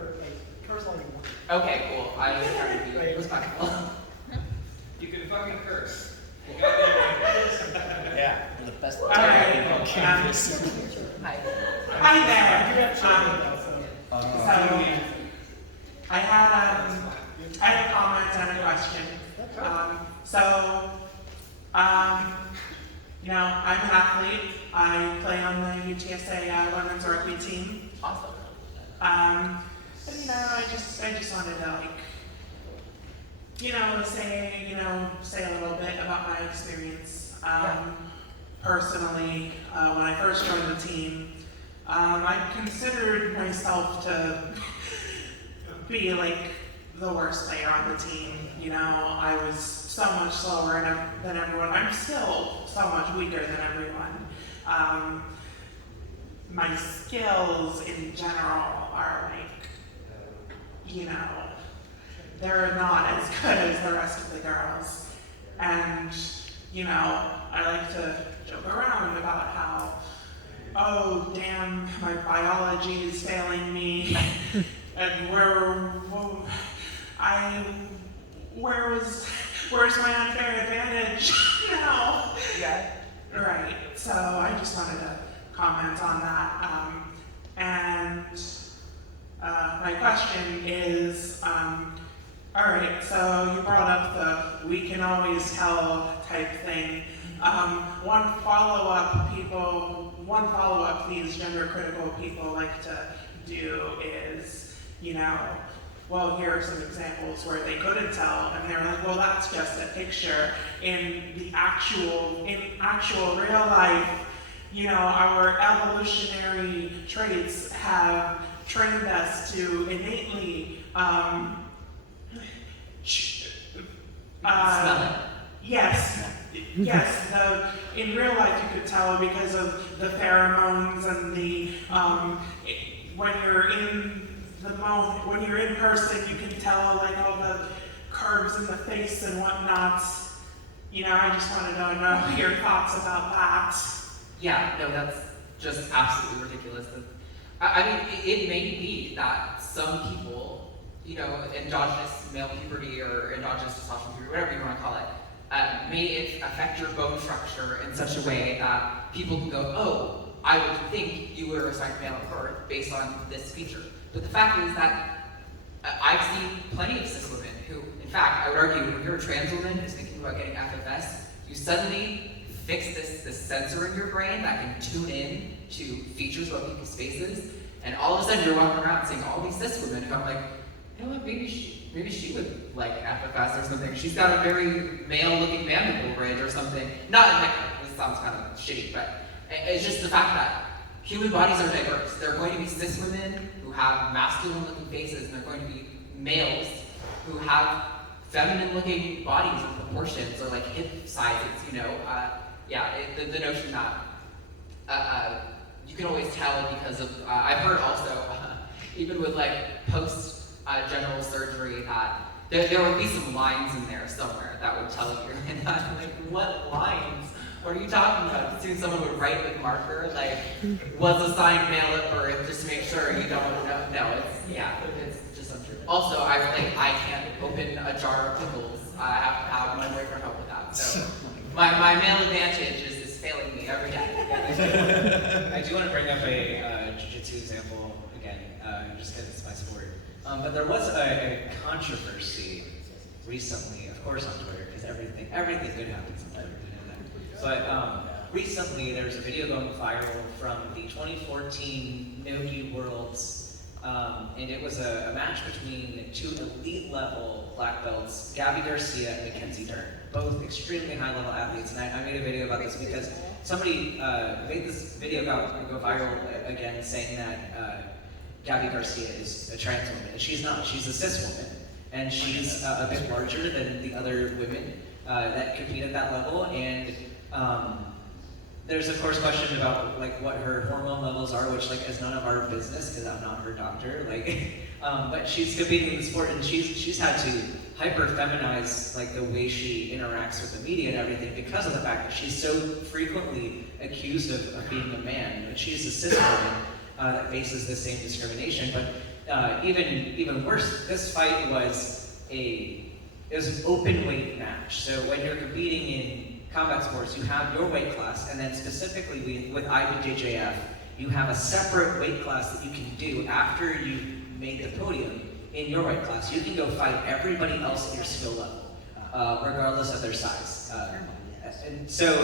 curse all you want. Okay, cool. I was trying to be respectful. You can fucking curse. Yeah, we're the best. All right. Hi. Hi there. I had a comment and a question. I'm an athlete. I play on the UTSA women's rugby team. Awesome. And I just wanted to say a little bit about my experience. Personally, when I first joined the team, I considered myself to be like the worst player on the team. You know, I was so much slower than everyone. I'm still so much weaker than everyone. My skills in general are like, you know, they're not as good as the rest of the girls. And, you know, I like to joke around about how, oh, damn, my biology is failing me. And where's my unfair advantage now? Yeah. Right, so I just wanted to comment on that. My question is, all right, so you brought up the we can always tell type thing. One follow-up these gender critical people like to do is, you know, well, here are some examples where they couldn't tell, and they're like, well, that's just a picture. In actual real life, you know, our evolutionary traits have trained us to innately, Smell it. Yes, in real life you could tell because of the pheromones and the, when you're in the moment, when you're in person, you can tell like all the curves in the face and whatnot. You know, I just wanted to know your thoughts about that. Yeah, no, that's just absolutely ridiculous. I mean, it may be that some people, you know, endogenous male puberty or endogenous testosterone puberty, whatever you want to call it, may it affect your bone structure in such a way that people can go, oh, I would think you were assigned male at birth based on this feature. But the fact is that I've seen plenty of cis women who, in fact, I would argue, when you're a trans woman who's thinking about getting FFS, you suddenly fix this sensor in your brain that can tune in to features about people's faces, and all of a sudden you're walking around seeing all these cis women who I'm like, you know what, maybe she would like FFS or something. She's got a very male-looking mandible ridge or something. Not like, this sounds kind of shitty, but it's just the fact that human bodies are diverse. There are going to be cis women who have masculine-looking faces, and there are going to be males who have feminine-looking bodies or proportions or like hip sizes. You know, the notion that you can always tell because of. I've heard also, even with like post general surgery, that there would be some lines in there somewhere that would tell you. And I'm like, what lines? What are you talking about? Soon someone would write with marker, like, was assigned male at birth, just to make sure you don't know. No, it's just untrue. Also, I can't open a jar of pickles. I have to have my boyfriend help with that. So my male advantage is failing me every day. I do want to bring up a jiu-jitsu example again, just because it's my sport. But there was a controversy recently, of course on Twitter, because everything good happens on Twitter. But recently, there was a video going viral from the 2014 Nogi Worlds, and it was a match between two elite-level black belts, Gabby Garcia and Mackenzie Dern, both extremely high-level athletes. And I made a video about this because somebody made this video go viral again, saying that Gabby Garcia is a trans woman, and she's not. She's a cis woman, and she's a bit larger than the other women that compete at that level. And there's of course question about like what her hormone levels are, which like is none of our business because I'm not her doctor. Like, but she's competing in the sport, and she's had to hyper feminize like the way she interacts with the media and everything because of the fact that she's so frequently accused of being a man. And she's a cis woman that faces the same discrimination. But even worse, this fight was an open weight match. So when you're competing in combat sports, you have your weight class, and then specifically with IBJJF, you have a separate weight class that you can do after you've made the podium in your weight class. You can go fight everybody else at your skill level, regardless of their size. And so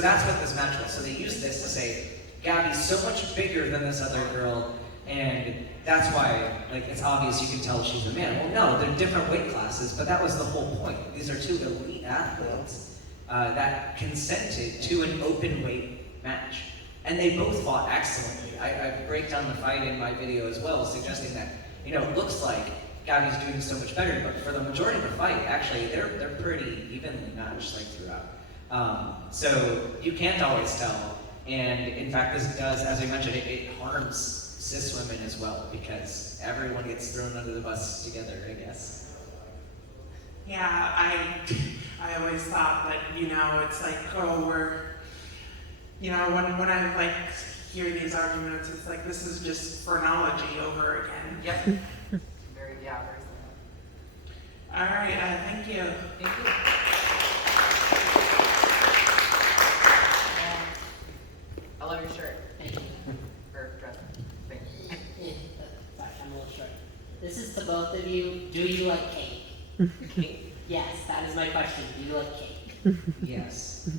that's what this match was. So they used this to say, Gabby's so much bigger than this other girl, and that's why, like, it's obvious you can tell she's a man. Well, no, they're different weight classes, but that was the whole point. These are two elite athletes that consented to an open weight match. And they both fought excellently. I break down the fight in my video as well, suggesting that, you know, it looks like Gabby's doing so much better, but for the majority of the fight, actually, they're pretty evenly matched like throughout. So you can't always tell, and in fact, this does, as we mentioned, it harms cis women as well because everyone gets thrown under the bus together, I guess. Yeah, I always thought that, it's like, oh, when I like hear these arguments, it's like this is just phrenology over again. Yep. Very similar. All right, thank you. Thank you. I love your shirt. Thank you. Or dress. Thank you. Sorry, I'm a little short. This is to both of you. Do you like cake? Cake? Yes, that is my question. Do you like cake? Yes.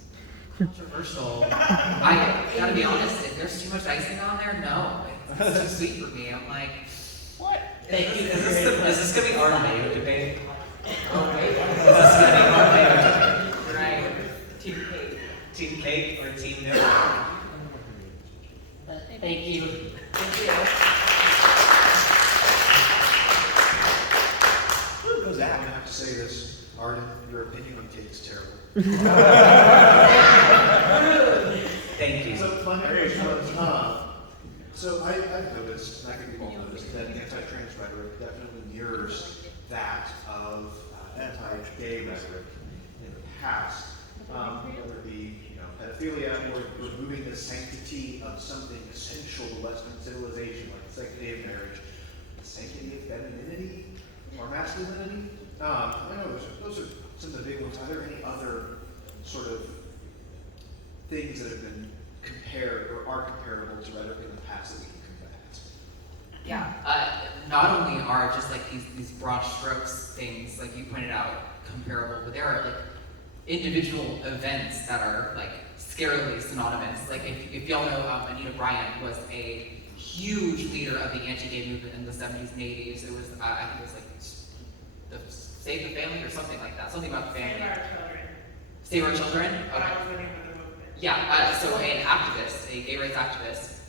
Controversial. I gotta be honest, if there's too much icing on there, no. It's too sweet for me. I'm like, what? Thank you. Is this gonna be our mayo debate? Oh, wait. Is this gonna be our mayo debate? Right. Team cake. Team cake or team milk? Thank you. Thank you. Who's I'm that? gonna have to say this, Arden, your opinion on cake is terrible. Thank you. So my question was, so I've noticed, and I think we've all noticed, that anti-trans rhetoric definitely mirrors that of anti-gay rhetoric in the past, whether it be pedophilia or removing the sanctity of something essential to Western civilization, like the sanctity of marriage, the sanctity of femininity or masculinity. I know those are some of the big ones. Are there any other sort of things that have been compared or are comparable to rhetoric in the past that we can combat? Yeah, not only are just like these broad strokes things, like you pointed out, comparable, but there are like individual events that are like scarily synonymous. Like if y'all know, Anita Bryant was a huge leader of the anti-gay movement in the 70s and 80s. It was, I think it was like the Save the Family or something like that. Something about the family. Save our children. Save Our Children? Okay. That was the name of the movement. Yeah, so an activist, a gay rights activist,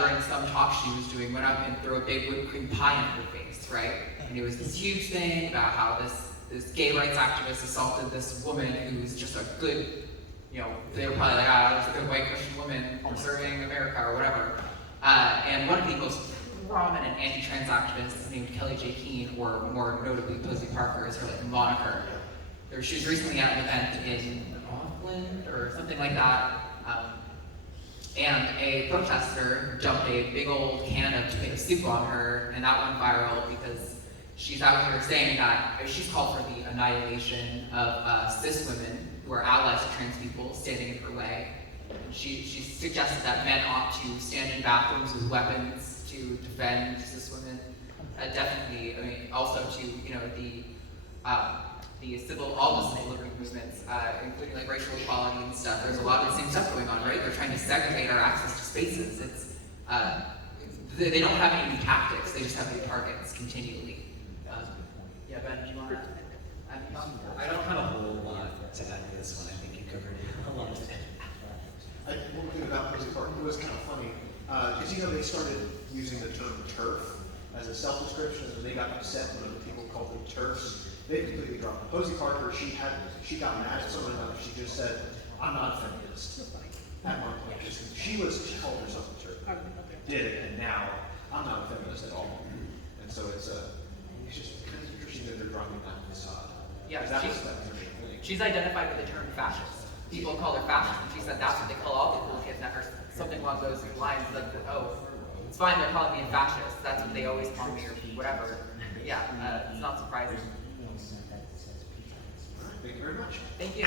during some talk she was doing, went up and threw a big whipped cream pie in her face, right? And it was this huge thing about how this gay rights activist assaulted this woman who's just a good, they were probably like, it's a good white Christian woman serving America or whatever. And one of the most prominent anti-trans activists named Kelly J. Keene, or more notably Posey Parker, is her like moniker. She was recently at an event in Auckland or something like that, and a protester dumped a big old can of tomato soup on her, and that went viral because she's out here saying that she's called for the annihilation of cis women who are allies to trans people standing in her way. She suggested that men ought to stand in bathrooms with weapons to defend cis women. Definitely, also to all the civil liberty movements, including like racial equality and stuff. There's a lot of the same stuff going on, right? They're trying to segregate our access to spaces. It's they don't have any new tactics. They just have new targets continually. Yeah, Ben, do you want to? I don't have a whole lot to add to this one. I think you covered a lot of it. One thing about Posey Park, it was kind of funny, because they started using the term turf as a self-description, and they got upset when other people called them turfs. They completely dropped it. Posey Parker, she got mad at someone enough, she just said, I'm not a feminist. At one point, she called herself a turf. Did it, and now I'm not a feminist at all. And so it's just kind of interesting that they're dropping that facade. Yeah, that was her main thing. she's identified with the term fascist. People call her fascist, and she said that's what they call all the cool kids that are something along those lines, like, oh, it's fine, they're calling me a fascist. That's what they always call me, or whatever. Yeah, it's not surprising. Thank you very much. Thank you.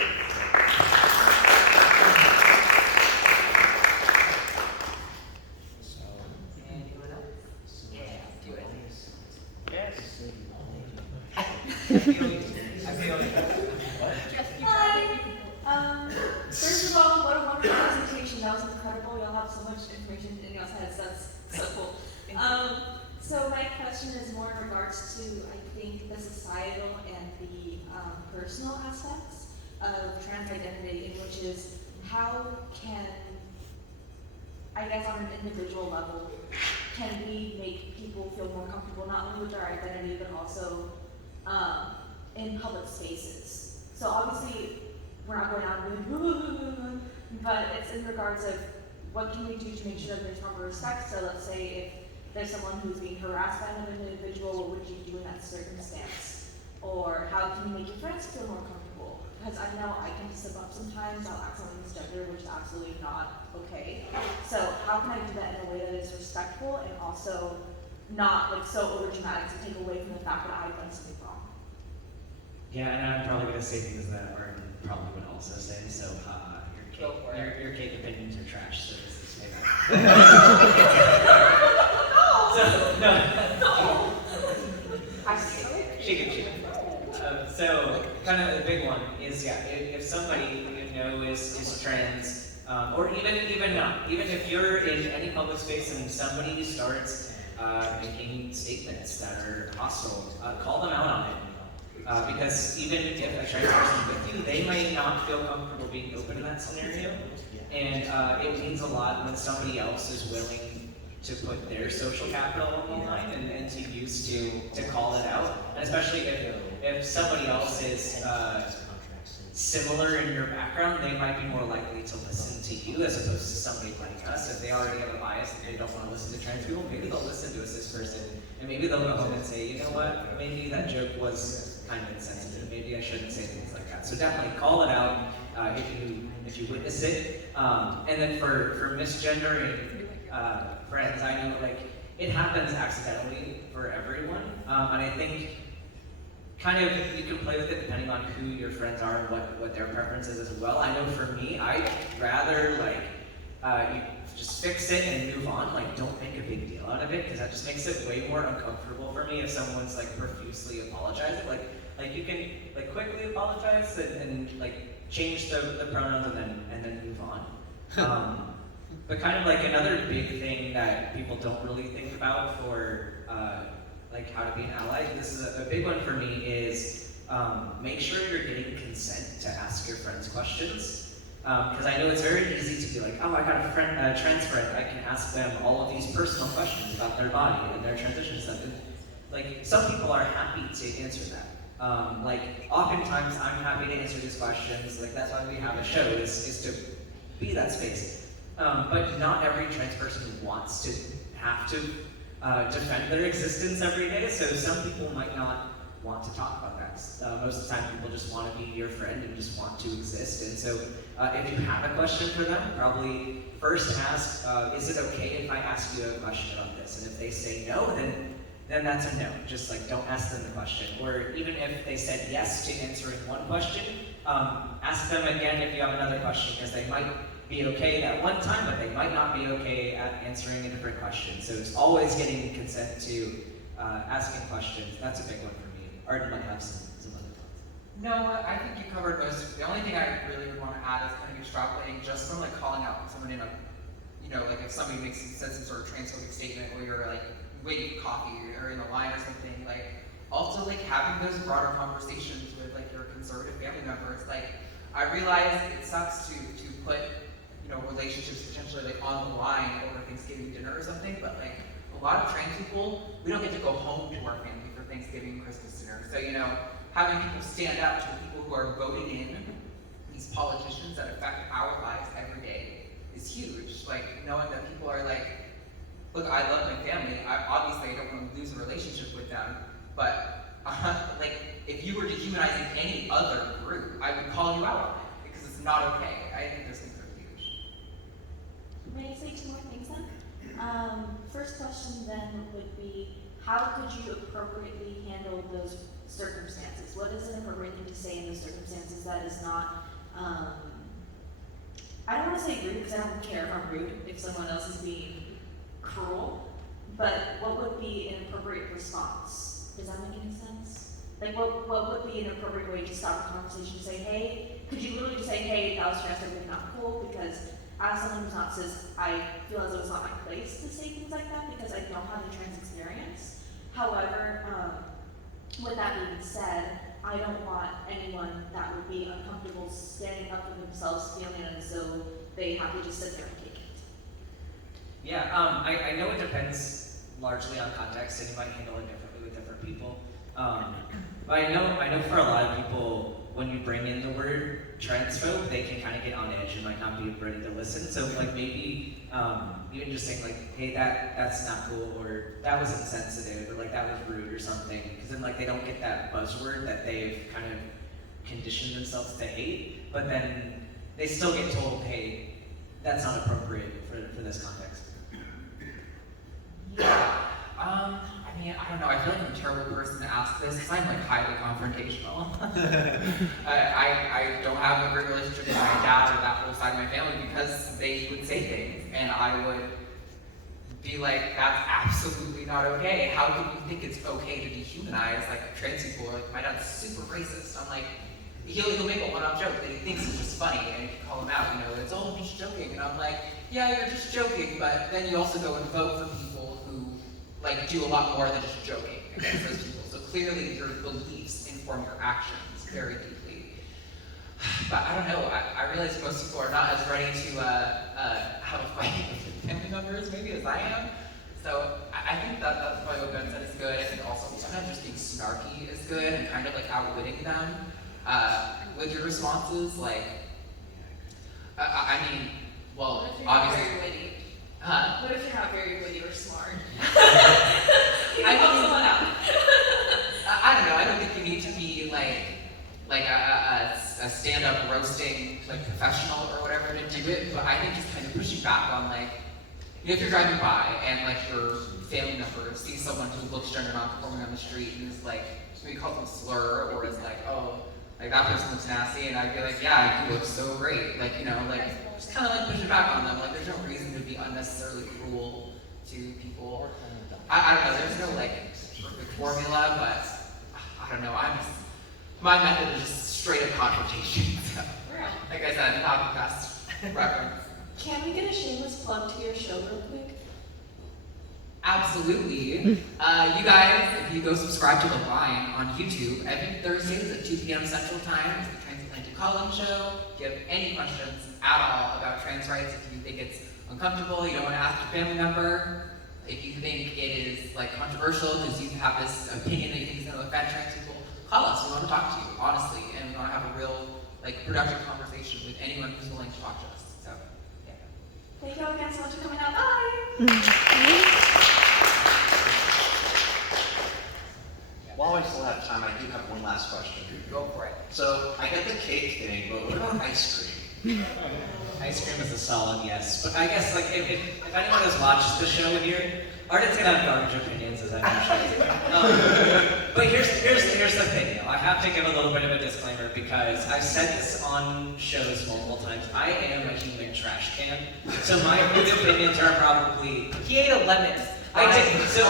Anyone else? Yeah, do it. Yes. I feel it. Hi. First of all, what a wonderful presentation. That was incredible. Y'all have so much information in y'all's heads. That's so cool. So my question is more in regards to, I think, the societal and the personal aspects of trans identity, in which is how can, I guess on an individual level, can we make people feel more comfortable not only with their identity but also in public spaces? So obviously, we're not going out and doing but it's in regards of what can we do to make sure that there's proper respect. So let's say if there's someone who's being harassed by another individual, what would you do in that circumstance? Or how can you make your friends feel more comfortable? Because I know I can slip up sometimes, I'll act something misgender, which is absolutely not okay. So how can I do that in a way that is respectful and also not like so over dramatic to take away from the fact that I've done something wrong? Yeah, and I'm probably going to say things that Arden probably would also say, so your cake opinions are trash, so this is maybe. So, no. She can. So, kind of the big one is, yeah, if somebody you know is trans, or even not, even if you're in any public space and somebody starts making statements that are hostile, call them out on it. Because even if a trans person with you, they might not feel comfortable being open in that scenario. And it means a lot when somebody else is willing to put their social capital on the line and to use to call it out. And especially if somebody else is similar in your background, they might be more likely to listen to you as opposed to somebody like us. If they already have a bias and they don't want to listen to trans people, maybe they'll listen to a cis person. And maybe they'll go home and say, you know what, maybe that joke was kind of insensitive. Maybe I shouldn't say things like that. So definitely call it out if you witness it. And then for misgendering friends, I know like it happens accidentally for everyone. And I think kind of you can play with it depending on who your friends are and what their preference is as well. I know for me, I'd rather like you just fix it and move on. Like don't make a big deal out of it because that just makes it way more uncomfortable for me if someone's like profusely apologizing. Like you can like quickly apologize and like change the pronouns and then move on. But kind of like another big thing that people don't really think about for like how to be an ally, this is a big one for me, is make sure you're getting consent to ask your friends questions. Because I know it's very easy to be like, oh, I got a trans friend, I can ask them all of these personal questions about their body and their transition stuff. And, like, some people are happy to answer that. Like, oftentimes I'm happy to answer these questions, like that's why we have a show, is to be that space. But not every trans person wants to have to defend their existence every day, so some people might not want to talk about that. Most of the time people just want to be your friend and just want to exist, and so if you have a question for them, probably first ask, is it okay if I ask you a question about this? And if they say no, then that's a no. Just like don't ask them the question. Or even if they said yes to answering one question, ask them again if you have another question, because they might be okay at one time, but they might not be okay at answering a different question. So it's always getting consent to asking questions. That's a big one for me. Arden might have some other thoughts. No, I think you covered most. The only thing I really would want to add is kind of extrapolating just from like calling out someone in a, you know, like if somebody says some sort of transphobic statement, or you're like waiting for coffee or in a line or something, like also like having those broader conversations with like your conservative family members. Like I realize it sucks to put, you know, relationships potentially like on the line over Thanksgiving dinner or something, but like a lot of trans people, we don't get to go home to our family for Thanksgiving and Christmas dinner. So, you know, having people stand up to the people who are voting in these politicians that affect our lives every day is huge. Like knowing that people are like, look, I love my family. Obviously I don't want to lose a relationship with them, but like if you were dehumanizing any other group, I would call you out on it because it's not okay. I think those things are huge. May I say two more things then? First question then would be, how could you appropriately handle those circumstances? What is an appropriate thing to say in those circumstances that is not, I don't want to say rude because I don't care if I'm rude if someone else is being cruel, but what would be an appropriate response? Does that make any sense? Like what would be an appropriate way to start a conversation? Say, hey, could you literally just say, hey, that was transphobic, not cool, because as someone who's not cis, I feel as though it's not my place to say things like that because I don't have the trans experience. However, with that being said, I don't want anyone that would be uncomfortable standing up for themselves, feeling as though they have to just sit there and take it. Yeah, I know it depends largely on context, and you might handle it differently with different people. But I know for a lot of people, when you bring in the word transphobe, they can kind of get on edge and might not be ready to listen. So like maybe even just saying like, hey, that's not cool, or that was insensitive, or like that was rude or something, because then like they don't get that buzzword that they've kind of conditioned themselves to hate, but then they still get told, hey, that's not appropriate for this context. Yeah. I mean, I don't know. I feel like I'm a terrible person to ask this because I'm like highly confrontational. I don't have a great relationship with my dad or that whole side of my family because they would say things, and I would be like, that's absolutely not okay. How can you think it's okay to dehumanize like trans people? Like my dad's super racist. I'm like, he'll make a one-off joke that he thinks is just funny, and if you call him out, you know, it's I'm just joking, and I'm like, yeah, you're just joking, but then you also go and vote for people who like do a lot more than just joking against those people. So clearly your beliefs inform your actions very deeply. But I don't know, I realize most people are not as ready to have a fight with family members maybe as I am. So I think that's probably what Ben said is good. I think also sometimes just being snarky is good and kind of like outwitting them with your responses. Like, I mean, well, What if you're obviously. not very witty? Huh? What if you're not very witty or smart? I Help someone out. I don't know. I don't think you need to be like a stand-up roasting like professional or whatever to do it. But I think just kind of pushing back on like, you know, if you're driving by and like your family member sees someone who looks gender non-conforming on the street and is like, maybe calls them a slur or is like, oh, like that person looks nasty, and I'd be like, yeah, you look so great. Like, you know, like just kind of like pushing back on them. Like, there's no reason to be unnecessarily cruel to people. I don't know. There's no like perfect formula, but I don't know. My method is just straight up confrontation. So, like I said, not the best reference. Can we get a shameless plug to your show real quick? Absolutely. You guys, if you go subscribe to The Line on YouTube, every Thursdays at 2 p.m. Central Time, it's the Transatlantic Calling Show. If you have any questions at all about trans rights, if you think it's uncomfortable, you don't want to ask your family member, if you think it is like controversial because you have this opinion that you think is going to affect trans people, call us. We want to talk to you, honestly, and we want to have a real, like, productive conversation with anyone who's willing to talk to us. So, yeah. Thank you all again so much for coming out. Bye! While I still have time, I do have one last question. Go for it. So I get the cake thing, but what about ice cream? Ice cream is a solid yes, but I guess like if anyone has watched the show here, Arden's gonna have garbage opinions as I'm sure. But here's the thing, though. I have to give a little bit of a disclaimer because I've said this on shows multiple times. I am a human trash can, so my food opinions are probably. He ate a lemon. I did. So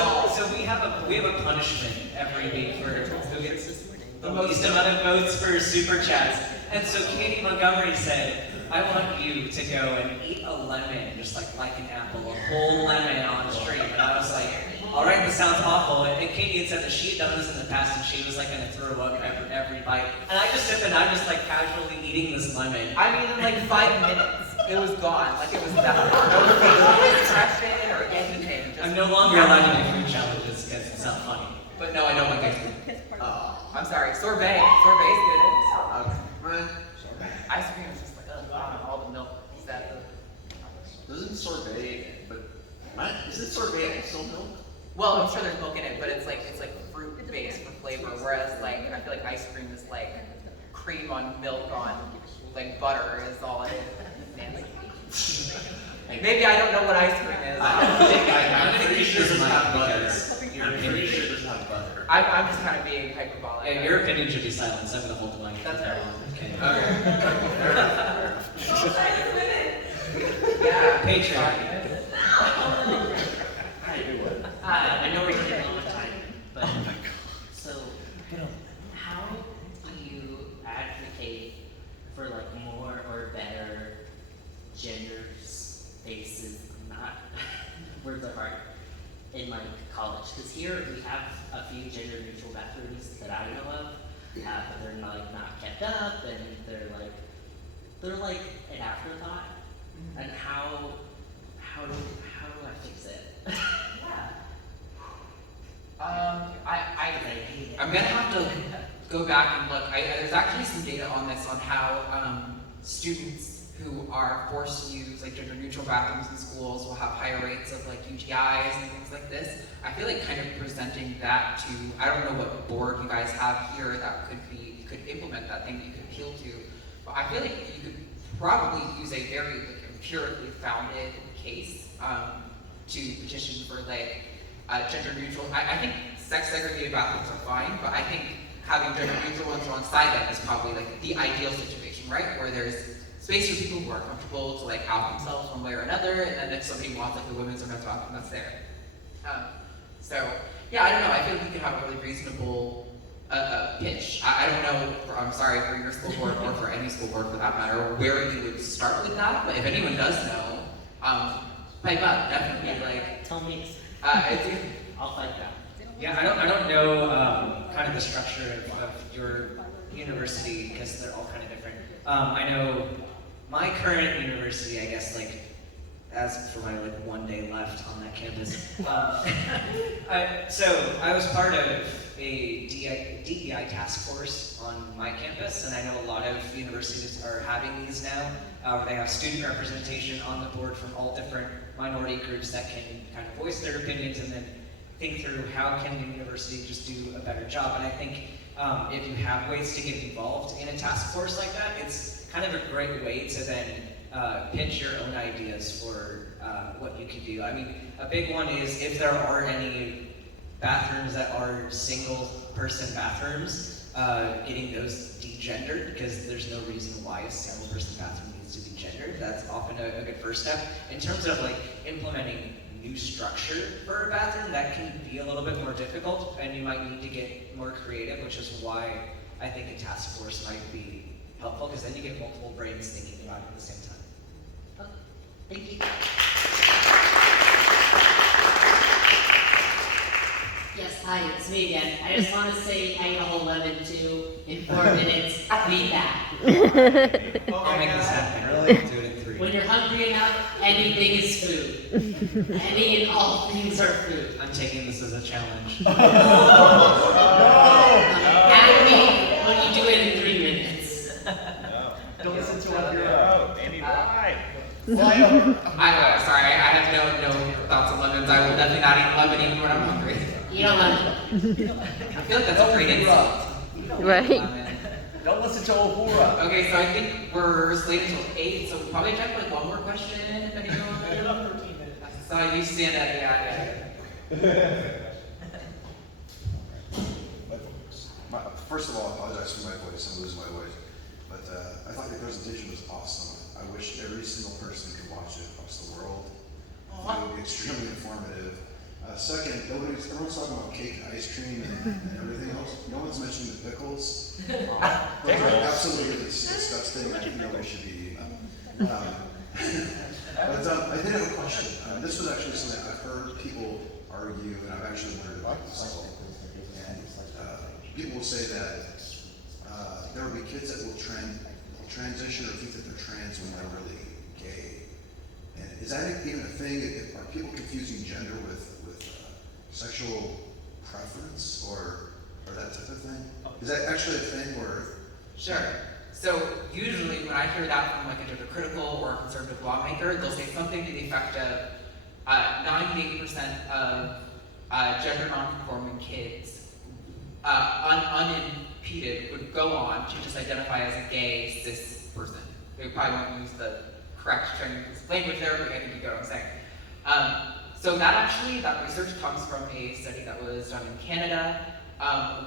we have a punishment every week for who gets the most amount of votes for super chats. And so Katie Montgomery said, I want you to go and eat a lemon, just like an apple, a whole lemon on stream. And I was like, all right, this sounds awful. And Katie had said that she had done this in the past and she was like gonna throw up every bite. And I just sit there and I'm just like casually eating this lemon. I mean, in like 5 minutes, it was gone. Like it was never. No expression or anything. Just I'm no longer allowed to do food challenges because it's not funny. But no, I don't like ice cream. Oh, I'm sorry. Sorbet. Sorbet's good. Ice cream is just like, all the milk. Is that the... Doesn't sorbet, but isn't sorbet also milk? Well, I'm sure there's milk in it, but it's like fruit based for flavor. Whereas like I feel like ice cream is like cream on milk on like butter is all it is. Maybe I don't know what ice cream is. I'm pretty sure it doesn't have butter. I'm pretty sure it doesn't have butter. I'm just kind of being hyperbolic. Yeah, your opinion should be silenced. I'm gonna hold the mic. That's fair. Okay. Yeah. Patreon. I know we're getting all the time, but so how do you advocate for like more or better gender spaces? Not words are hard in like college, because here we have a few gender neutral bathrooms that I know of, but they're not kept up, and they're like an afterthought. And how do I fix it? Yeah. I'm gonna have to go back and look. There's actually some data on this, on how students who are forced to use like gender-neutral bathrooms in schools will have higher rates of like UTIs and things like this. I feel like kind of presenting that to, I don't know what board you guys have here that could implement that thing that you could appeal to, but I feel like you could probably use a very like empirically founded case to petition for like gender-neutral. I think sex-segregated bathrooms are fine, but I think having gender-neutral ones alongside them is probably like the ideal situation, right? Where there's space for people who are comfortable to like out themselves one way or another, and then if somebody wants like the women's or men's bathroom, that's there. So yeah, I don't know. I feel like we could have a really reasonable pitch. I don't know. I'm sorry for your school board or for any school board for that matter, where you would start with that. But if anyone does know, pipe up. Definitely like. Tell me. I'll fight that. Yeah, I don't know kind of the structure of your university because they're all kind of different. I know my current university, I guess, like as for my like 1 day left on that campus. So I was part of a DEI task force on my campus, and I know a lot of universities are having these now, where they have student representation on the board from all different minority groups that can kind of voice their opinions and then think through how can the university just do a better job. And I think if you have ways to get involved in a task force like that, it's kind of a great way to then pitch your own ideas for what you can do. I mean, a big one is if there are any bathrooms that are single person bathrooms, getting those degendered, because there's no reason why a single person bathroom needs to be gendered. That's often a good first step. In terms of like implementing new structure for a bathroom, that can be a little bit more difficult, and you might need to get more creative, which is why I think a task force might be helpful, because then you get multiple brains thinking about it at the same time. Thank you. Yes, hi, it's me again. I just want to say I ate a whole lemon too in 4 minutes. Feedback. I'll make this happen. Really? Do it in 3. When you're hungry enough, anything is food. Any and all things are food. I'm taking this as a challenge. Add me when you do it in 3 minutes. Don't listen to what you're out. Amy, why? Sorry, I have no thoughts on lemons. I will definitely not eat lemon even when I'm hungry. You don't want I feel like that's a great insult. Right. Don't listen to Uhura. Okay, so I think we're slated till 8, so we'll probably check like one more question if anyone. You have 13 minutes. So you stand at First of all, I apologize for my voice. I'm losing my voice. But I thought the presentation was awesome. I wish every single person could watch it across the world. It would be extremely informative. Second, everyone's talking about cake and ice cream and everything else. No one's mentioning the pickles. Those are absolutely disgusting. I think nobody should be eating them. But I did have a question. This was actually something I've heard people argue, and I've actually learned about this myself. And people will say that there will be kids that will transition or think that they're trans when they're really gay. And is that even a thing? Are people confusing gender with sexual preference or that type of thing? Is that actually a thing where? Sure. So usually when I hear that from like a gender critical or a conservative lawmaker, they'll say something to the effect of 98% of gender non-conforming kids unimpeded would go on to just identify as a gay cis person. They probably won't use the correct language there, but I think you get what I'm saying. So that research comes from a study that was done in Canada,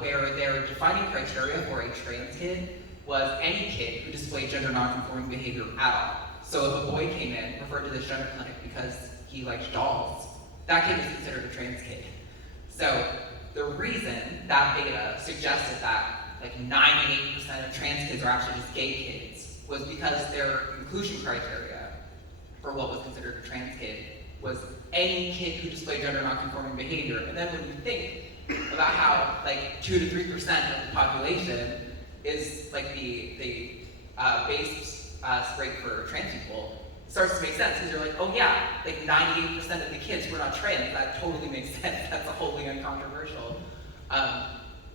where their defining criteria for a trans kid was any kid who displayed gender non-conforming behavior at all. So if a boy came in, referred to this gender clinic because he liked dolls, that kid was considered a trans kid. So the reason that data suggested that like 98% of trans kids are actually just gay kids was because their inclusion criteria for what was considered a trans kid was any kid who displayed gender non-conforming behavior. And then when you think about how like 2 to 3% of the population is like the base rate for trans people, it starts to make sense because you're like, oh yeah, like 98% of the kids who are not trans, that totally makes sense. That's wholly uncontroversial.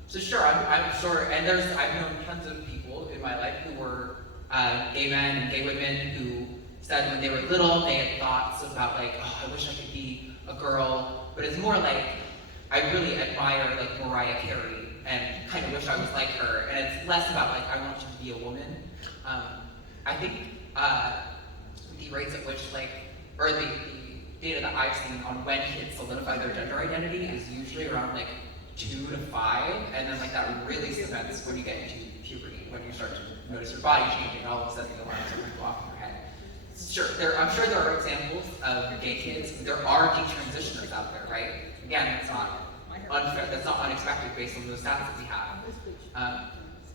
So sure, I'm sure, and I've known tons of people in my life who were gay men and gay women who said when they were little they had thoughts about like, oh, I wish I could be a girl, but it's more like, I really admire like Mariah Carey and kind of wish I was like her, and it's less about like, I want you to be a woman. I think the rates at which like, or the data that I've seen on when kids solidify their gender identity is usually around like 2 to 5, and then like that really cements when you get into puberty, when you start to notice your body changing, and all of a sudden the alarms are going to go off in your head. Sure, I'm sure there are examples of gay kids. There are detransitioners out there, right? Again, that's not unfair, that's not unexpected based on those stats that we have.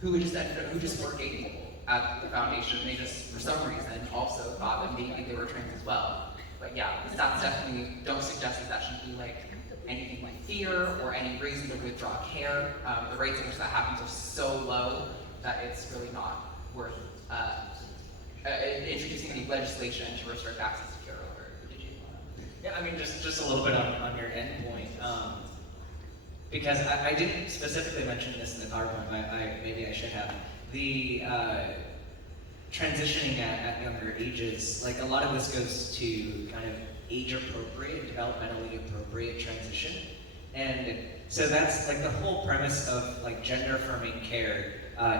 Who just were gay people at the foundation. They just, for some reason, also thought that maybe they were trans as well. But yeah, the stats definitely don't suggest that should be like anything like fear or any reason to withdraw care. The rates at which that happens are so low that it's really not worth introducing any legislation to restrict access to care. Or did you? Yeah, I mean, just a little bit on your end point. Because I didn't specifically mention this in the PowerPoint, but maybe I should have. The transitioning at younger ages, like a lot of this goes to kind of age-appropriate, developmentally appropriate transition. And so that's like the whole premise of like gender-affirming care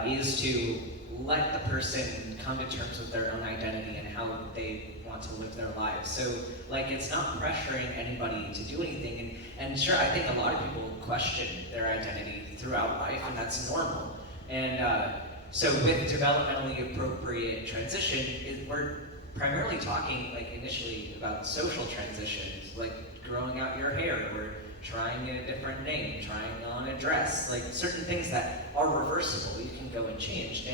is to let the person come to terms with their own identity and how they want to live their lives. So like it's not pressuring anybody to do anything. And sure, I think a lot of people question their identity throughout life, and that's normal. And so with developmentally appropriate transition, we're primarily talking like initially about social transitions, like growing out your hair, or trying a different name, trying on a dress, like certain things that are reversible, you can go and change.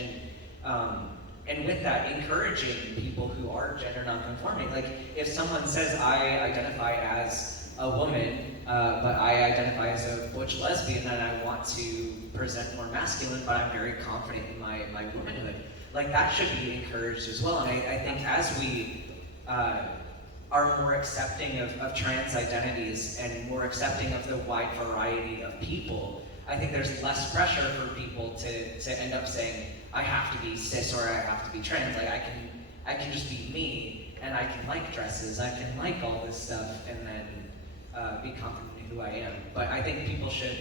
And with that, encouraging people who are gender nonconforming, like if someone says, I identify as a woman, but I identify as a butch lesbian, and I want to present more masculine, but I'm very confident in my womanhood, like that should be encouraged as well. And I think as we are more accepting of trans identities and more accepting of the wide variety of people, I think there's less pressure for people to end up saying, I have to be cis or I have to be trans. Like I can just be me, and I can like dresses, I can like all this stuff, and then be confident in who I am. But I think people should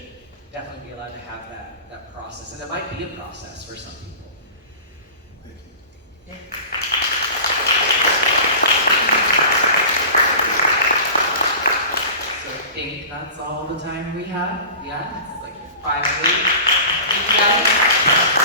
definitely be allowed to have that process, and it might be a process for some people. Thank you. So I think that's all the time we have. Yeah, it's like 5:08. Thank you guys.